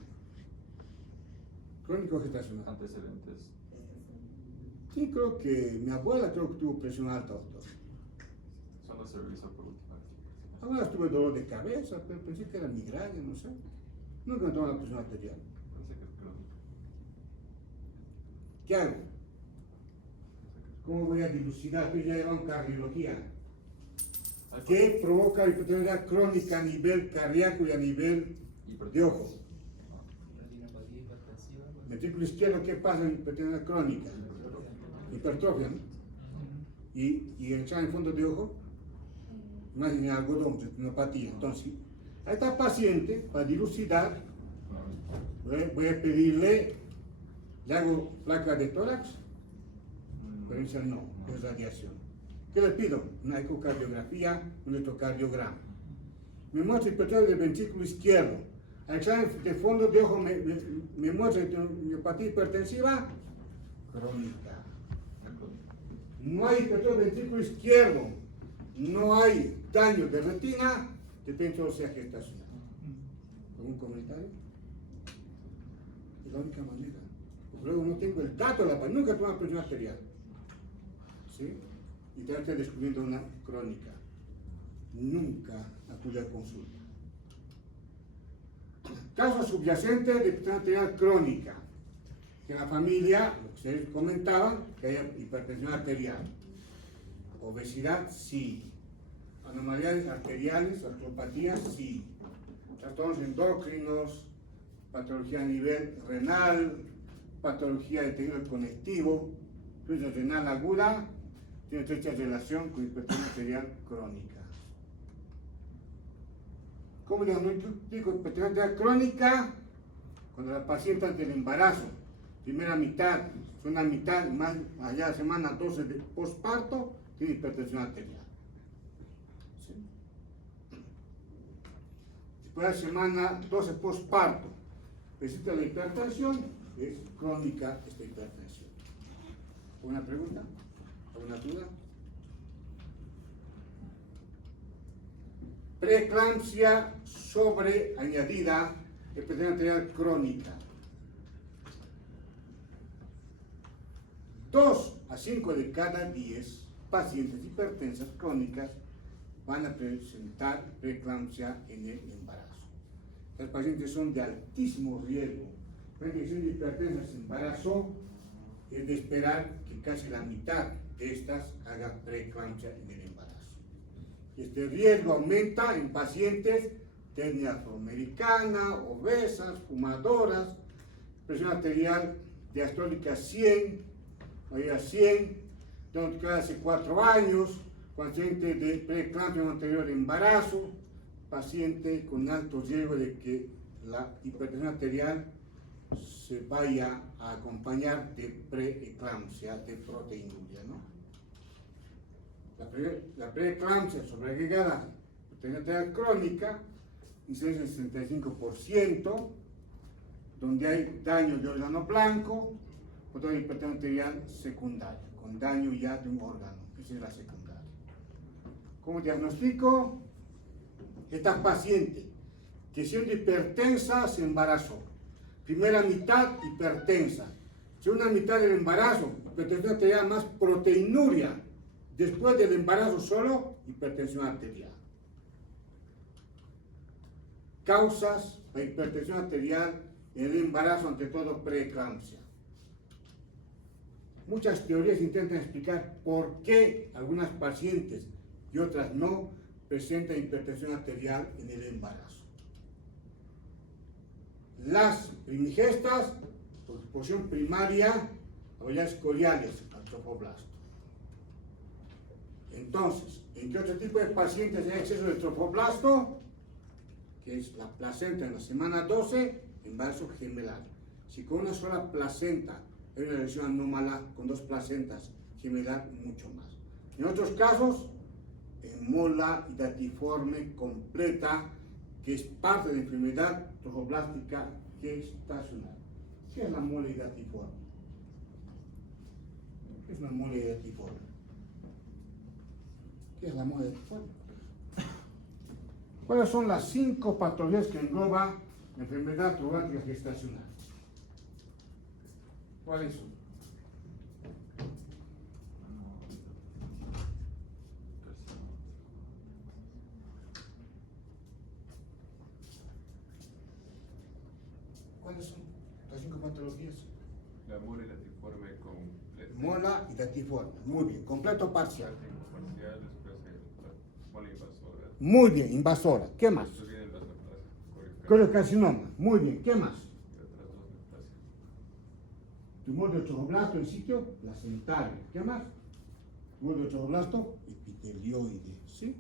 Crónico gestacional. Antecedentes. Sí, creo que mi abuela creo que tuvo presión alta, doctor. Solo se revisó por última vez. Alguna vez tuve dolor de cabeza, pero pensé que era migraña, no sé. Nunca me tomé la presión arterial. Parece que es crónico. ¿Qué hago? ¿Cómo voy a dilucidar? Tú ya llevamos cardiología. ¿Qué provoca hipertensión crónica a nivel cardíaco y a nivel de ojo? Retinopatía hipertensiva. Ventrículo izquierdo, ¿qué pasa en hipertensión crónica? Hipertrofia, ¿no? Y el examen en fondo de ojo, más en algodón, retinopatía. Entonces, a esta paciente, para dilucidar, voy a pedirle, ¿le hago placa de tórax? Pueden ser no, es radiación. ¿Qué le pido? Una ecocardiografía, un electrocardiograma. Me muestra hipertrofia del ventrículo izquierdo. Al examen de fondo de ojo me muestra miopatía hipertensiva crónica. No hay hipertrofia del ventrículo izquierdo, no hay daño de retina, depende de sea gestacional. ¿Algún comentario? Es la única manera. Porque luego no tengo el dato de la paciente, nunca tomo presión arterial. ¿Sí? Y te estoy descubriendo una crónica. Nunca acude a consulta. Caso subyacente de hipertensión arterial crónica. Que en la familia, lo que ustedes comentaban, que haya hipertensión arterial. Obesidad, sí. Anomalías arteriales, artropatías, sí. Trastornos endocrinos, patología a nivel renal, patología de tejido conectivo, crisis renal aguda, tiene estrecha relación con hipertensión arterial crónica. ¿Cómo diagnostico hipertensión arterial crónica? Cuando la paciente ante el embarazo, primera mitad, segunda mitad, más allá de semana 12 de posparto, tiene hipertensión arterial. ¿Sí? Después de la semana 12 posparto, presenta la hipertensión, es crónica esta hipertensión. ¿Una pregunta? ¿Alguna duda? Preeclampsia sobreañadida, hipertensión arterial crónica. 2 a 5 de cada 10 pacientes hipertensas crónicas van a presentar preeclampsia en el embarazo. Los pacientes son de altísimo riesgo. La condición de hipertensa en embarazo es de esperar que casi la mitad de estas haga preeclampsia en el embarazo. Este riesgo aumenta en pacientes de etnia afroamericana, obesas, fumadoras, presión arterial diastólica 100, mayoría 100, diagnosticada hace 4 años, paciente de preeclampsia anterior embarazo, paciente con alto riesgo de que la hipertensión arterial se vaya a acompañar de preeclampsia, de proteinuria, ¿no? La preeclampsia sobreagregada, hipertensión arterial crónica, incidencia del 65%, donde hay daño de órgano blanco, otra hipertensión arterial secundaria, con daño ya de un órgano, esa es la secundaria. ¿Cómo diagnostico? Esta paciente que siendo hipertensa se embarazó. Primera mitad hipertensa. Segunda mitad del embarazo, hipertensión arterial más proteinuria. Después del embarazo solo, hipertensión arterial. Causas de hipertensión arterial en el embarazo, ante todo preeclampsia. Muchas teorías intentan explicar por qué algunas pacientes y otras no presentan hipertensión arterial en el embarazo. Las primigestas, por exposición primaria a huellas coriales, al trofoblasto. Entonces, ¿en qué otro tipo de pacientes hay exceso de trofoblasto? Que es la placenta en la semana 12, embarazo gemelar. Si con una sola placenta hay una lesión anómala, con 2 placentas gemelar, mucho más. En otros casos, en mola hidatiforme completa, que es parte de la enfermedad trofoblástica gestacional. ¿Qué es la mola hidatiforme? ¿Qué es la mola hidatiforme? ¿Qué es la mola hidatiforme? ¿Cuáles son las 5 patologías que engloba la enfermedad trofoblástica gestacional? ¿Cuáles son? ¿Cuáles son las 5 patologías? La mora y la tiforme completa. Mola y datiforme. Muy bien. Completo parcial. Parcial, después el mola invasora. Muy bien. Invasora. ¿Qué más? Después vienen las neoplasias. Coriocarcinoma. Muy bien. ¿Qué más? Y otras dos neoplasias. Tumor de tromblasto en sitio placentario. ¿Qué más? Tumor de tromblasto epitelioide. ¿Sí?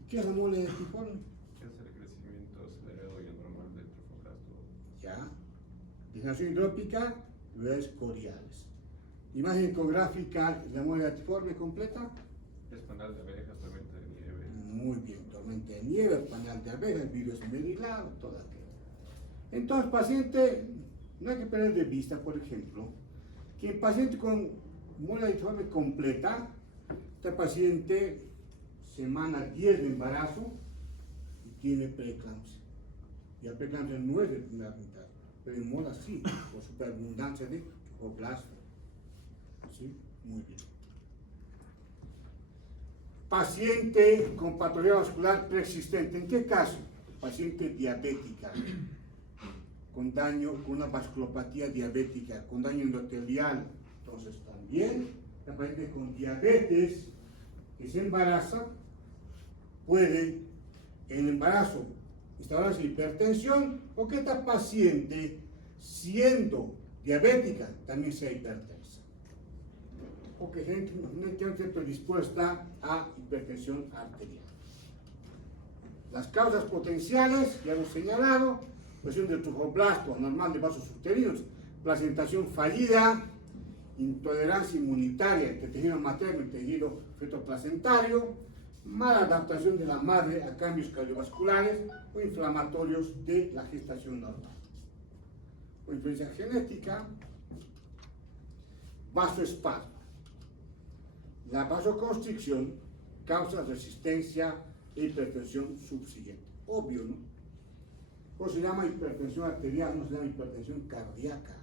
¿Y qué es la mole datiforme? Es el crecimiento acelerado y anormal del trofoblasto. Ya. Degeneración hidrópica, lugares coriales. Imagen ecográfica, la mole datiforme completa. Es panal de abejas, tormenta de nieve. Muy bien, tormenta de nieve, panal de abejas, virus merilado, todo aquello. Entonces, paciente, no hay que perder de vista, por ejemplo, que el paciente con mole datiforme completa, este paciente, semana 10 de embarazo, y tiene preeclampsia. Y la preeclampsia no es de primera mitad, pero en mola sí, por superabundancia de tromblasto. ¿Sí? Muy bien. Paciente con patología vascular preexistente. ¿En qué caso? Paciente diabética, con daño, con una vasculopatía diabética, con daño endotelial. Entonces también la paciente con diabetes que se embaraza puede en el embarazo instalarse hipertensión o que esta paciente siendo diabética también sea hipertensa. O que gente predispuesta a hipertensión arterial. Las causas potenciales, ya hemos señalado, presión del trofoblasto anormal de vasos uterinos, placentación fallida, intolerancia inmunitaria entre tejido materno y tejido fetoplacentario, mala adaptación de la madre a cambios cardiovasculares o inflamatorios de la gestación normal. O influencia genética, vasoespasmo. La vasoconstricción causa resistencia e hipertensión subsiguiente. Obvio, ¿no? O se llama hipertensión arterial, no se llama hipertensión cardíaca.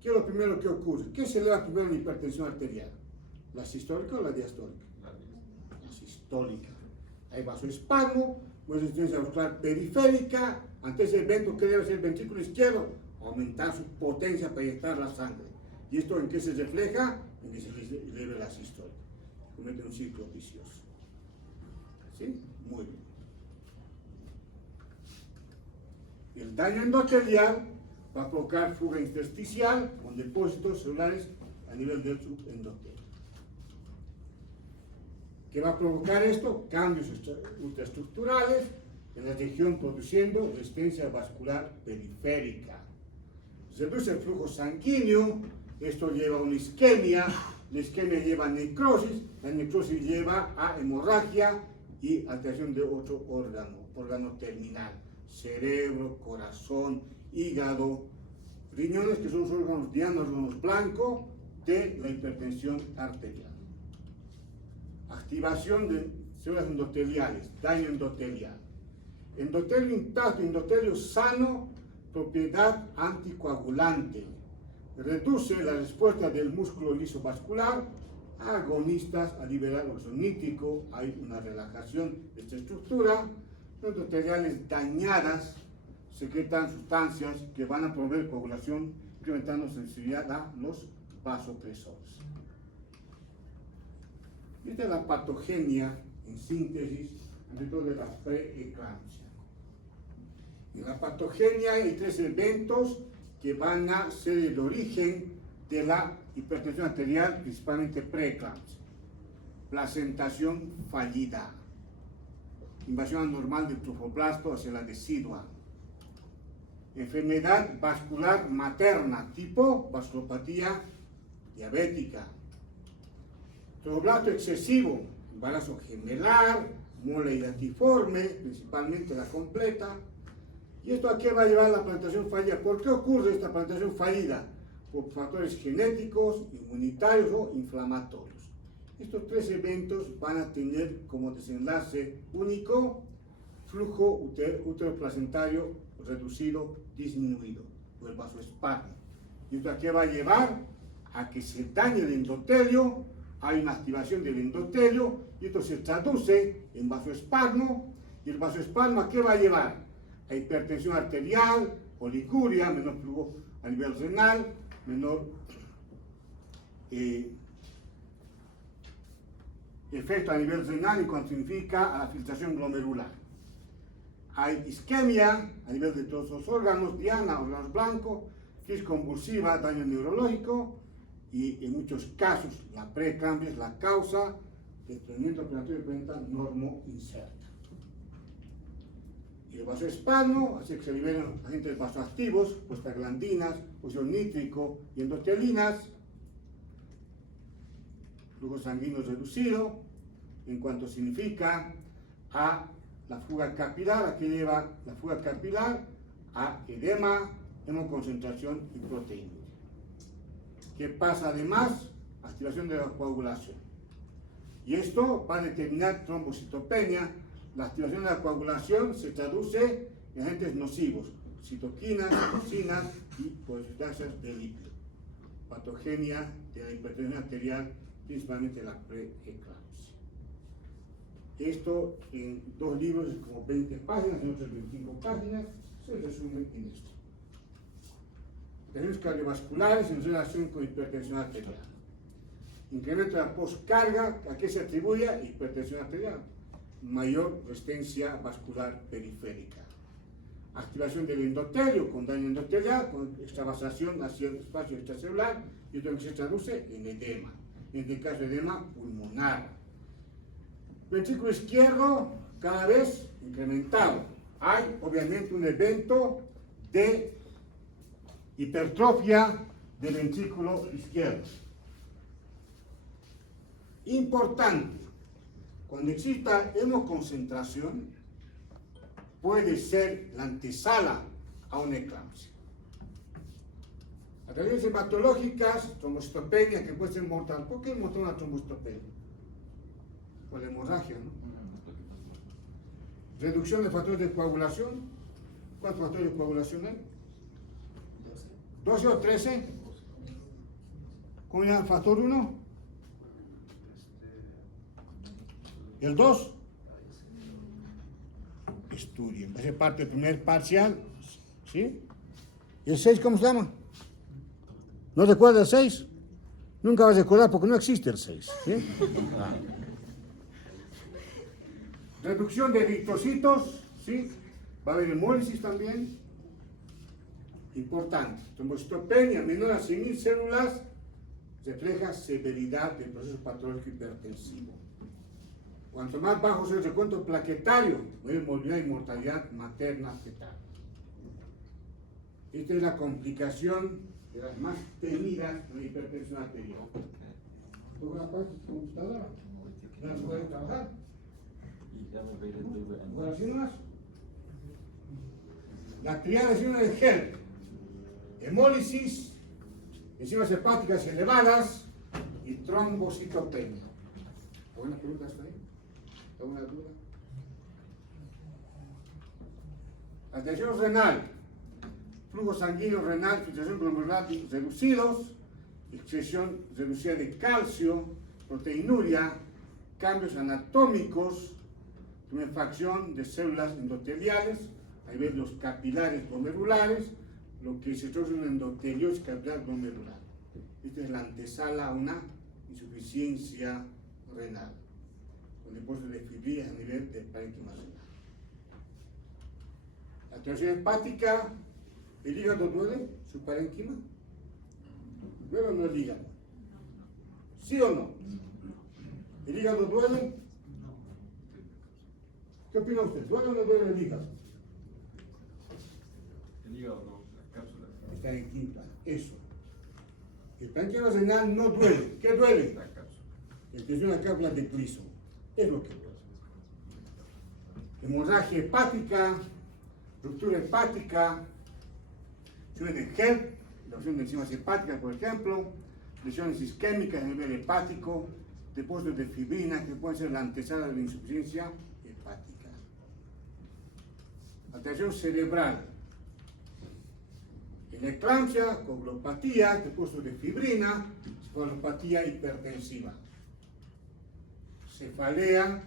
¿Qué es lo primero que ocurre? ¿Qué se eleva primero en hipertensión arterial? ¿La sistólica o la diastólica? La sistólica. Hay vasoespasmo, resistencia vascular periférica. Ante ese evento, ¿qué debe hacer el ventrículo izquierdo? Aumentar su potencia para inyectar la sangre. ¿Y esto en qué se refleja? En que se eleve la sistólica. Se comete un ciclo vicioso. ¿Sí? Muy bien. El daño endotelial va a provocar fuga intersticial con depósitos celulares a nivel del subendotelio. ¿Qué va a provocar esto? Cambios ultraestructurales en la región produciendo resistencia vascular periférica. Se reduce el flujo sanguíneo, esto lleva a una isquemia, la isquemia lleva a necrosis, la necrosis lleva a hemorragia y alteración de otro órgano terminal, cerebro, corazón, hígado, riñones, que son los órganos dianos, órganos blancos de la hipertensión arterial. Activación de células endoteliales, daño endotelial. Endotelio intacto, endotelio sano, propiedad anticoagulante. Reduce la respuesta del músculo liso vascular, agonistas a liberar óxido nítrico, hay una relajación de esta estructura. Los endoteliales dañadas secretan sustancias que van a promover coagulación, incrementando sensibilidad a los vasopresores. Esta es la patogenia, en síntesis, ante todo de la preeclampsia. En la patogenia hay 3 eventos que van a ser el origen de la hipertensión arterial, principalmente preeclampsia. Placentación fallida, invasión anormal del trofoblasto hacia la decidua, enfermedad vascular materna, tipo vasculopatía diabética, trofoblasto excesivo, embarazo gemelar, mole datiforme, principalmente la completa. ¿Y esto a qué va a llevar la plantación fallida? ¿Por qué ocurre esta plantación fallida? Por factores genéticos, inmunitarios o inflamatorios. Estos 3 eventos van a tener como desenlace único flujo uteroplacentario reducido, disminuido, o el vasoespasmo. ¿Y esto a qué va a llevar? A que se dañe el endotelio, hay una activación del endotelio, y esto se traduce en vasoespasmo, y el vasoespasmo ¿a qué va a llevar? a hipertensión arterial, oliguria, menor flujo a nivel renal, menor efecto a nivel renal en cuanto significa a la filtración glomerular. Hay isquemia a nivel de todos los órganos, diana, órganos blancos, crisis convulsiva, daño neurológico, y en muchos casos la preeclampsia es la causa del tratamiento operatorio de cuenta normo-incerta. Y el vasoespasmo hace que se liberen agentes vasoactivos, prostaglandinas, óxido nítrico y endotelinas, flujo sanguíneo reducido, en cuanto significa a la fuga capilar, aquí lleva la fuga capilar a edema, hemoconcentración y proteína. ¿Qué pasa además? Activación de la coagulación. Y esto va a determinar trombocitopenia. La activación de la coagulación se traduce en agentes nocivos, citoquinas, toxinas y polisacarídeos de lípido. Patogenia de la hipertensión arterial, principalmente la preeclampsia. Esto en 2 libros es como 20 páginas, en otros 25 páginas, se resume en esto. Tenemos cardiovasculares en relación con hipertensión arterial. Incremento de la postcarga, ¿a qué se atribuye? Hipertensión arterial. Mayor resistencia vascular periférica. Activación del endotelio con daño endotelial, con extravasación hacia el espacio extracelular, y otro que se traduce en edema. En este caso, edema pulmonar. Ventrículo izquierdo cada vez incrementado. Hay obviamente un evento de hipertrofia del ventrículo izquierdo. Importante, cuando exista hemoconcentración, puede ser la antesala a una eclampsia. Las reacciones hematológicas, trombocitopenia, que puede ser mortal. ¿Por qué es mortal una trombocitopenia? Por la hemorragia, ¿no? Reducción de factores de coagulación. ¿Cuántos factores de coagulación hay? 12 o 13. ¿Cómo llama? ¿Factor 1? ¿El 2? Estudien. Va a ser parte del primer parcial. ¿Sí? ¿Y el 6 cómo se llama? ¿No recuerdas el 6? Nunca vas a recordar porque no existe el 6. ¿Sí? Ah. Reducción de eritrocitos, ¿sí? Va a haber hemólisis también. Importante. Trombocitopenia menor a 100.000 células refleja severidad del proceso patológico hipertensivo. Cuanto más bajo sea el recuento plaquetario, mayor movilidad y mortalidad materna fetal. Esta es la complicación de las más temidas de la hipertensión arterial. ¿Tú la parte de tu computadora? ¿No se puede trabajar? Y ya me veré de ¿Oraciones? La triada de gel, hemólisis, enzimas hepáticas elevadas y trombocitopenia. ¿Alguna pregunta hasta ahí? ¿Alguna duda? Atención renal, flujo sanguíneo renal, filtración glomerular reducidos, excreción reducida de calcio, proteinuria, cambios anatómicos, tumefacción de células endoteliales, ahí ven los capilares glomerulares, lo que se traduce en endoteliosis capilar glomerular. Esta es la antesala a una insuficiencia renal, con depósito de fibrillas a nivel del parénquima renal. La alteración hepática, ¿el hígado duele? ¿Su parénquima? ¿Duele o no el hígado? ¿Sí o no? ¿El hígado duele? ¿Qué opina usted? ¿Duele o no duele el hígado? El hígado no, la cápsula. Está en quinta, eso. El parénquima renal no duele. ¿Qué duele? La cápsula. Es una cápsula de Gleason. Es lo que duele. Hemorragia hepática, ruptura hepática, lesiones de HELP, lesión de enzimas hepáticas, por ejemplo, lesiones isquémicas a nivel hepático, depósitos de fibrina que pueden ser la antesala de la insuficiencia hepática. Alteración cerebral. En eclampsia, coagulopatía, depósitos de fibrina, coagulopatía hipertensiva. Cefalea,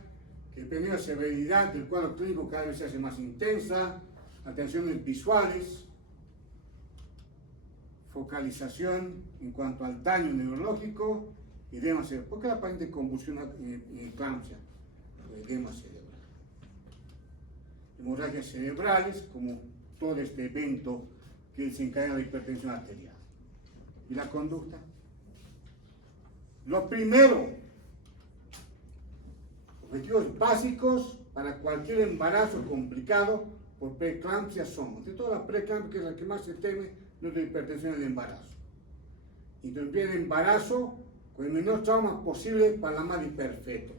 que depende de la severidad del cuadro clínico cada vez se hace más intensa, alteraciones visuales, focalización en cuanto al daño neurológico, edema cerebral. ¿Por qué la paciente convulsiona eclampsia? Edema cerebral. Hemorragias cerebrales, como todo este evento que desencadena la hipertensión arterial. ¿Y la conducta? Lo primero, objetivos básicos para cualquier embarazo complicado por preeclampsia son, entre todo la preeclampsia, que es la que más se teme, no es la hipertensión en el embarazo. Interrumpir el embarazo con el menor trauma posible para la madre perfecto.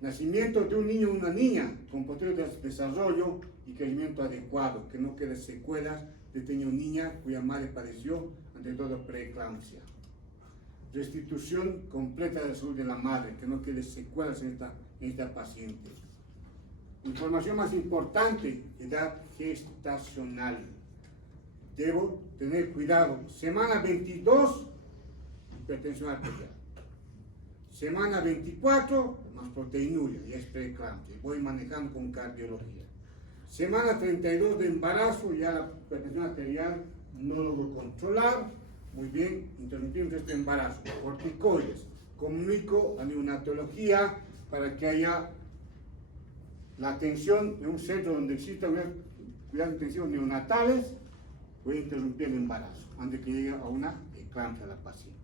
Nacimiento de un niño o una niña con posterior desarrollo y crecimiento adecuado, que no quede secuelas de este niño o niña cuya madre padeció, ante todo, preeclampsia. Restitución completa de la salud de la madre, que no quede secuelas en esta paciente. Información más importante, edad gestacional. Debo tener cuidado. Semana 22, hipertensión arterial. Semana 24, más proteinuria, ya es preeclampsia. Voy manejando con cardiología. Semana 32 de embarazo, ya la hipertensión arterial no logro controlar. Muy bien, interrumpimos este embarazo. Corticoides. Comunico a neonatología para que haya la atención en un centro donde exista cuidados intensivos neonatales. Voy a interrumpir el embarazo antes que llegue a una eclampsia a la paciente.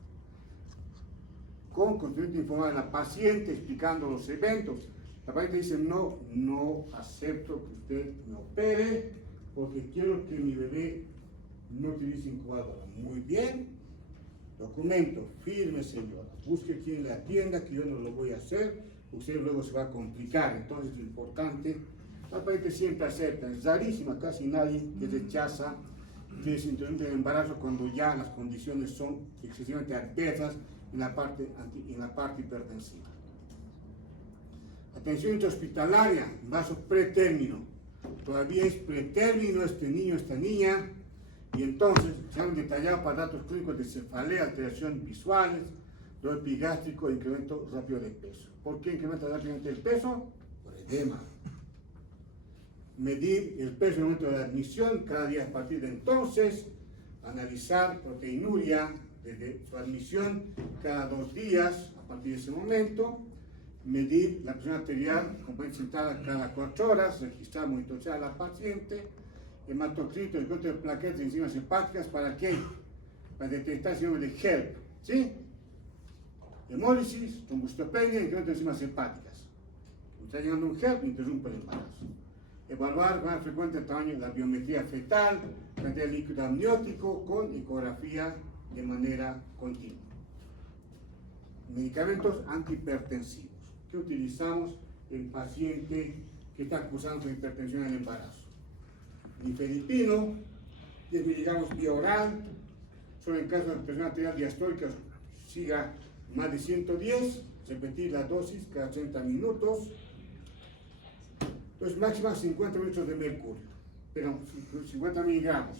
Con consentimiento informado de la paciente, explicando los eventos. La paciente dice, no acepto que usted me opere porque quiero que mi bebé no utilice incubadora. Muy bien. Documento, firme señora. Busque quien le atienda, que yo no lo voy a hacer. Usted luego se va a complicar. Entonces, lo importante, la paciente siempre acepta. Es rarísima, casi nadie que rechaza que se interrumpe el embarazo cuando ya las condiciones son excesivamente adversas en la parte hipertensiva. Atención intrahospitalaria, embarazo pretérmino. Todavía es pretérmino este niño, esta niña, y entonces se han detallado para datos clínicos de cefalea, alteraciones visuales, dolor epigástrico e incremento rápido de peso. ¿Por qué incrementa rápidamente el peso? Por edema. Medir el peso en el momento de la admisión, cada día a partir de entonces, analizar proteinuria desde su admisión cada 2 días a partir de ese momento, medir la presión arterial compensada cada 4 horas, registrar, monitorear a la paciente, hematocrito, el corte de plaquetas y enzimas hepáticas, ¿para qué? Para detectar síndrome de HELP, ¿sí? Hemólisis, trombocitopenia y incremento de enzimas hepáticas. Está llegando un HELP, interrumpe el embarazo. Evaluar más frecuente el tamaño de la biometría fetal, cantidad de líquido amniótico con ecografía de manera continua. Medicamentos antihipertensivos que utilizamos en paciente que está acusando de hipertensión en el embarazo. Nifedipino, 10 miligramos vía oral, solo en caso de presión arterial diastólica siga más de 110, repetir la dosis cada 30 minutos. Entonces, máxima 50 minutos de mercurio, pero 50 miligramos.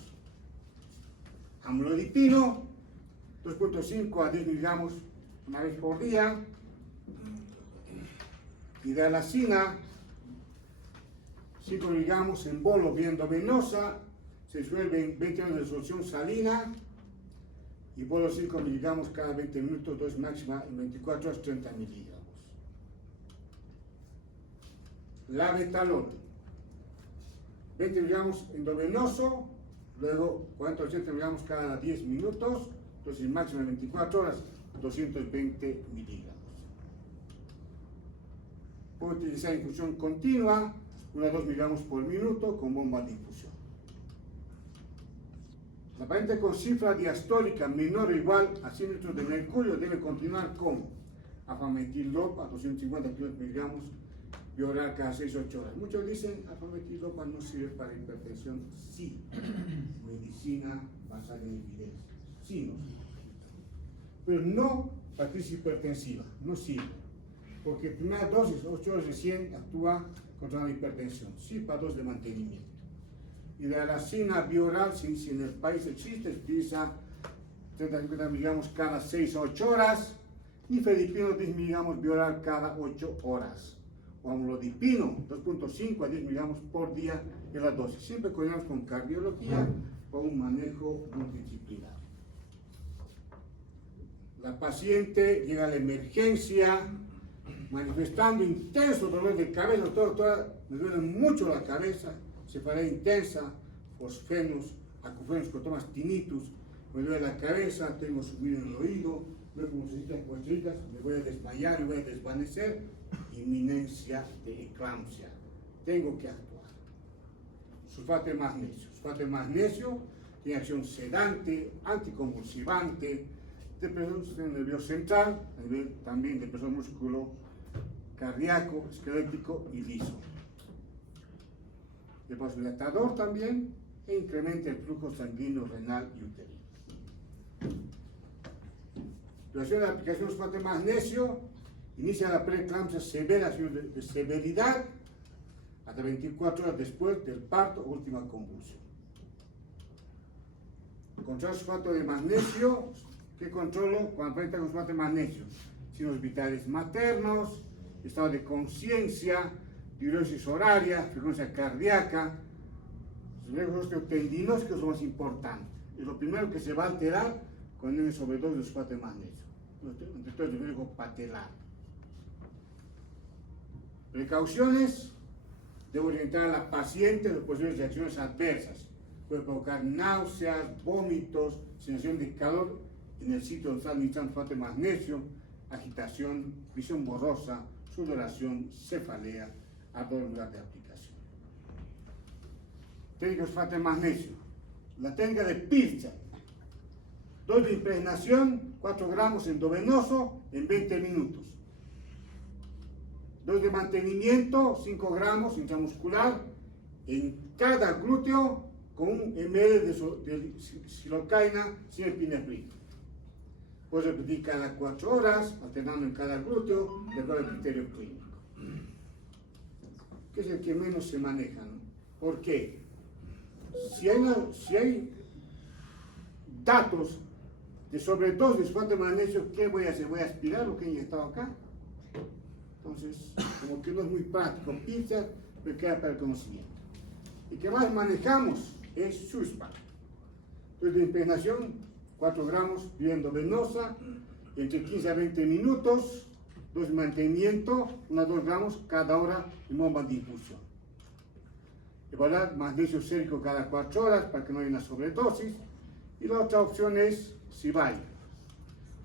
Amlodipino, 2.5 a 10 miligramos una vez por día. Hidrolazina, 5 miligramos en bolo vía endovenosa, se disuelve en 20 horas de solución salina, y bolo 5 miligramos cada 20 minutos, dosis máxima en 24 horas, 30 miligramos. Labetalol, 20 miligramos endovenoso, luego 40 o 80 miligramos cada 10 minutos, dosis máxima en 24 horas, 220 miligramos. Puede utilizar infusión continua, 1 a 2 miligramos por minuto con bomba de infusión. La paciente con cifra diastólica menor o igual a 100 litros de mercurio debe continuar con afametilopa, 250 miligramos, vía oral cada 6-8 horas. Muchos dicen afametilopa no sirve para hipertensión. Sí, medicina basada en evidencia. Sí, no sirve. Pero no para crisis hipertensiva, no sirve. Porque primera dosis, 8 horas de 100, actúa contra la hipertensión. Sí, para dosis de mantenimiento. Y de la racina bioral, si en el país existe, se utiliza 30-50 miligramos cada 6 a 8 horas. Y fedipino 10 miligramos bioral cada 8 horas. o amlodipino, 2.5 a 10 miligramos por día de la dosis. Siempre coordinamos con cardiología o un manejo multidisciplinario. La paciente llega a la emergencia manifestando intenso dolor de cabeza. Doctora, me duele mucho la cabeza, cefalea intensa, fosfenos, acufenos, cotomas, tinnitus, me duele la cabeza, tengo subido en el oído, veo como se sienten cuestritas, me voy a desmayar, me voy a desvanecer, inminencia de eclampsia. Tengo que actuar. Sulfato de magnesio. Sulfato de magnesio tiene acción sedante, anticonvulsivante, depresión del sistema nervioso central, a nivel también depresión músculo cardíaco, esquelético y liso. El vasodilatador también e incrementa el flujo sanguíneo renal y uterino. Duración de la aplicación de sulfato de magnesio inicia la preeclampsia severa, de severidad, hasta 24 horas después del parto o última convulsión. Controlar sulfato de magnesio, ¿qué controlo cuando presenta con sulfato de magnesio? Signos vitales maternos, estado de conciencia, diuresis horaria, frecuencia cardíaca, los riesgos osteotendinosos, que son más importantes. Es lo primero que se va a alterar cuando hay sobredosis de sulfato de magnesio. Entre todo el riesgo patelar. Precauciones: debo orientar a la paciente de posibles reacciones adversas. Puede provocar náuseas, vómitos, sensación de calor en el sitio donde está administrando sulfato de magnesio, agitación, visión borrosa, sudoración, cefalea, ardor en lugar de aplicación. Técnica de sulfato de magnesio. La técnica de Pilcher. Dosis de impregnación, 4 gramos endovenoso en 20 minutos. Dosis de mantenimiento, 5 gramos intramuscular en cada glúteo con 1 ml de silocaina sin epinefrina. Puedes repetir cada 4 horas, alternando en cada glúteo, de acuerdo al criterio clínico. Que es el que menos se maneja, ¿no? ¿Por qué? Si hay datos de sobredosis de sulfato de magnesio, ¿qué voy a hacer? ¿Voy a aspirar lo que he inyectado acá? Entonces, como que no es muy práctico, pincha, me queda para el conocimiento. El que más manejamos es Suspar. Entonces, de impregnación, 4 gramos, vía endovenosa, entre 15 a 20 minutos, dosis de mantenimiento, 1 a 2 gramos cada hora en bomba de infusión. Evaluar magnesio sérico cada 4 horas para que no haya una sobredosis. Y la otra opción es Cibai.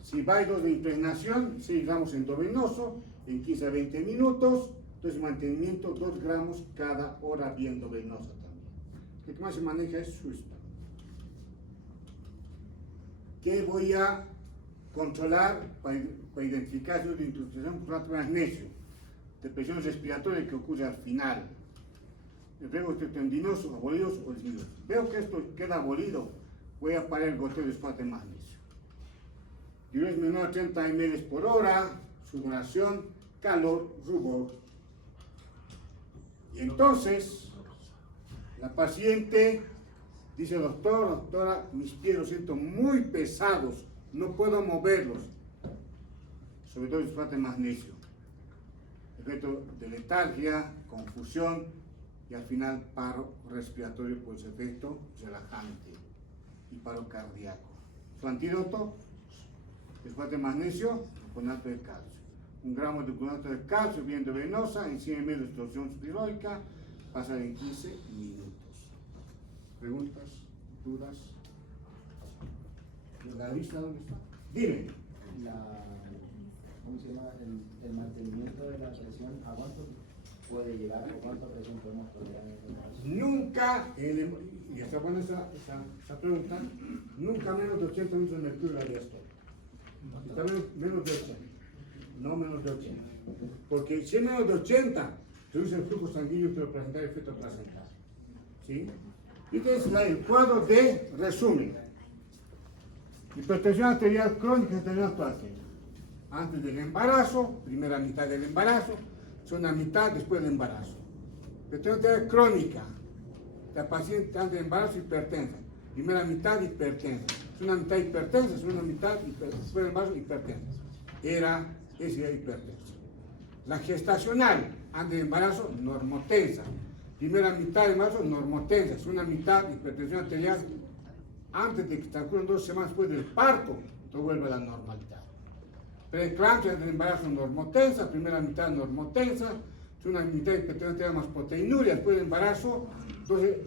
Cibai, dosis de impregnación, 6 gramos endovenoso, en 15 a 20 minutos, dosis de mantenimiento, 2 gramos cada hora vía endovenosa también. El que más se maneja es Suspar. ¿Qué voy a controlar para identificar si es de intoxicación por sulfato de magnesio? Depresión respiratoria que ocurre al final. El riesgo osteotendinoso, abolidos o disminuidos. Veo que esto queda abolido, voy a parar el goteo de sulfato de magnesio. Diuresis menor a 30 ml por hora, sudoración, calor, rubor. Y entonces, la paciente dice: doctora, mis pies los siento muy pesados, no puedo moverlos. Sobre todo el sulfato de magnesio. Efecto de letargia, confusión y al final paro respiratorio por ese efecto relajante y paro cardíaco. Su antídoto, el sulfato de magnesio, bicarbonato de calcio. 1 gramo de bicarbonato de calcio vía endovenosa en 100 ml de solución subirólica, pasa en 15 minutos. ¿Preguntas? ¿Dudas? ¿La lista dónde está? Dime. ¿Cómo se llama? El mantenimiento de la presión, ¿a cuánto puede llegar o cuánta presión podemos tolerar en este caso? Nunca, y está buena esa pregunta, nunca menos de 80 minutos de mercurio la diastólica. Está menos de 80, no menos de 80. Porque si es menos de 80, reduce el flujo sanguíneo para presentar efecto placental. ¿Sí? Y entonces el cuadro de resumen. Hipertensión arterial crónica y hipertensión torácica. Antes del embarazo, primera mitad del embarazo, segunda mitad después del embarazo. Hipertensión arterial crónica. La paciente antes del embarazo hipertensa. Primera mitad hipertensa. Segunda mitad hipertensa, segunda mitad después del embarazo hipertensa. Esa era hipertensa. La gestacional, antes del embarazo, normotensa. Primera mitad del embarazo, normotensa. Segunda mitad, hipertensión arterial. Antes de que transcurran 2 semanas después del parto, todo vuelve a la normalidad. Preeclampsia del embarazo, normotensa. Primera mitad, normotensa. Segunda mitad, hipertensión arterial más proteinuria. Después del embarazo,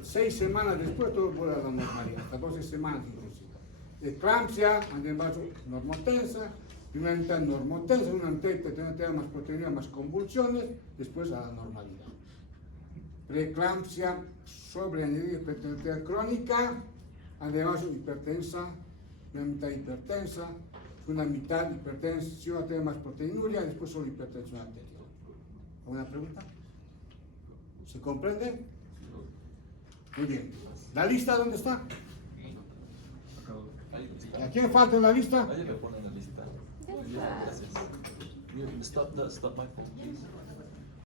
6 semanas después, todo vuelve a la normalidad. Hasta 12 semanas inclusive. Eclampsia, antes del embarazo, normotensa. Primera mitad normotensa, una mitad hipertensión más proteína más convulsiones, después a la normalidad. Preeclampsia sobreañadida hipertensión crónica, además hipertensa, una mitad hipertensa, una mitad hipertensión arterial más proteinuria, después solo hipertensión arterial. ¿Alguna pregunta? ¿Se comprende? Muy bien. ¿La lista dónde está? ¿A quién falta en la lista? Ahí me ponen la lista. Gracias. Stop my phone, please.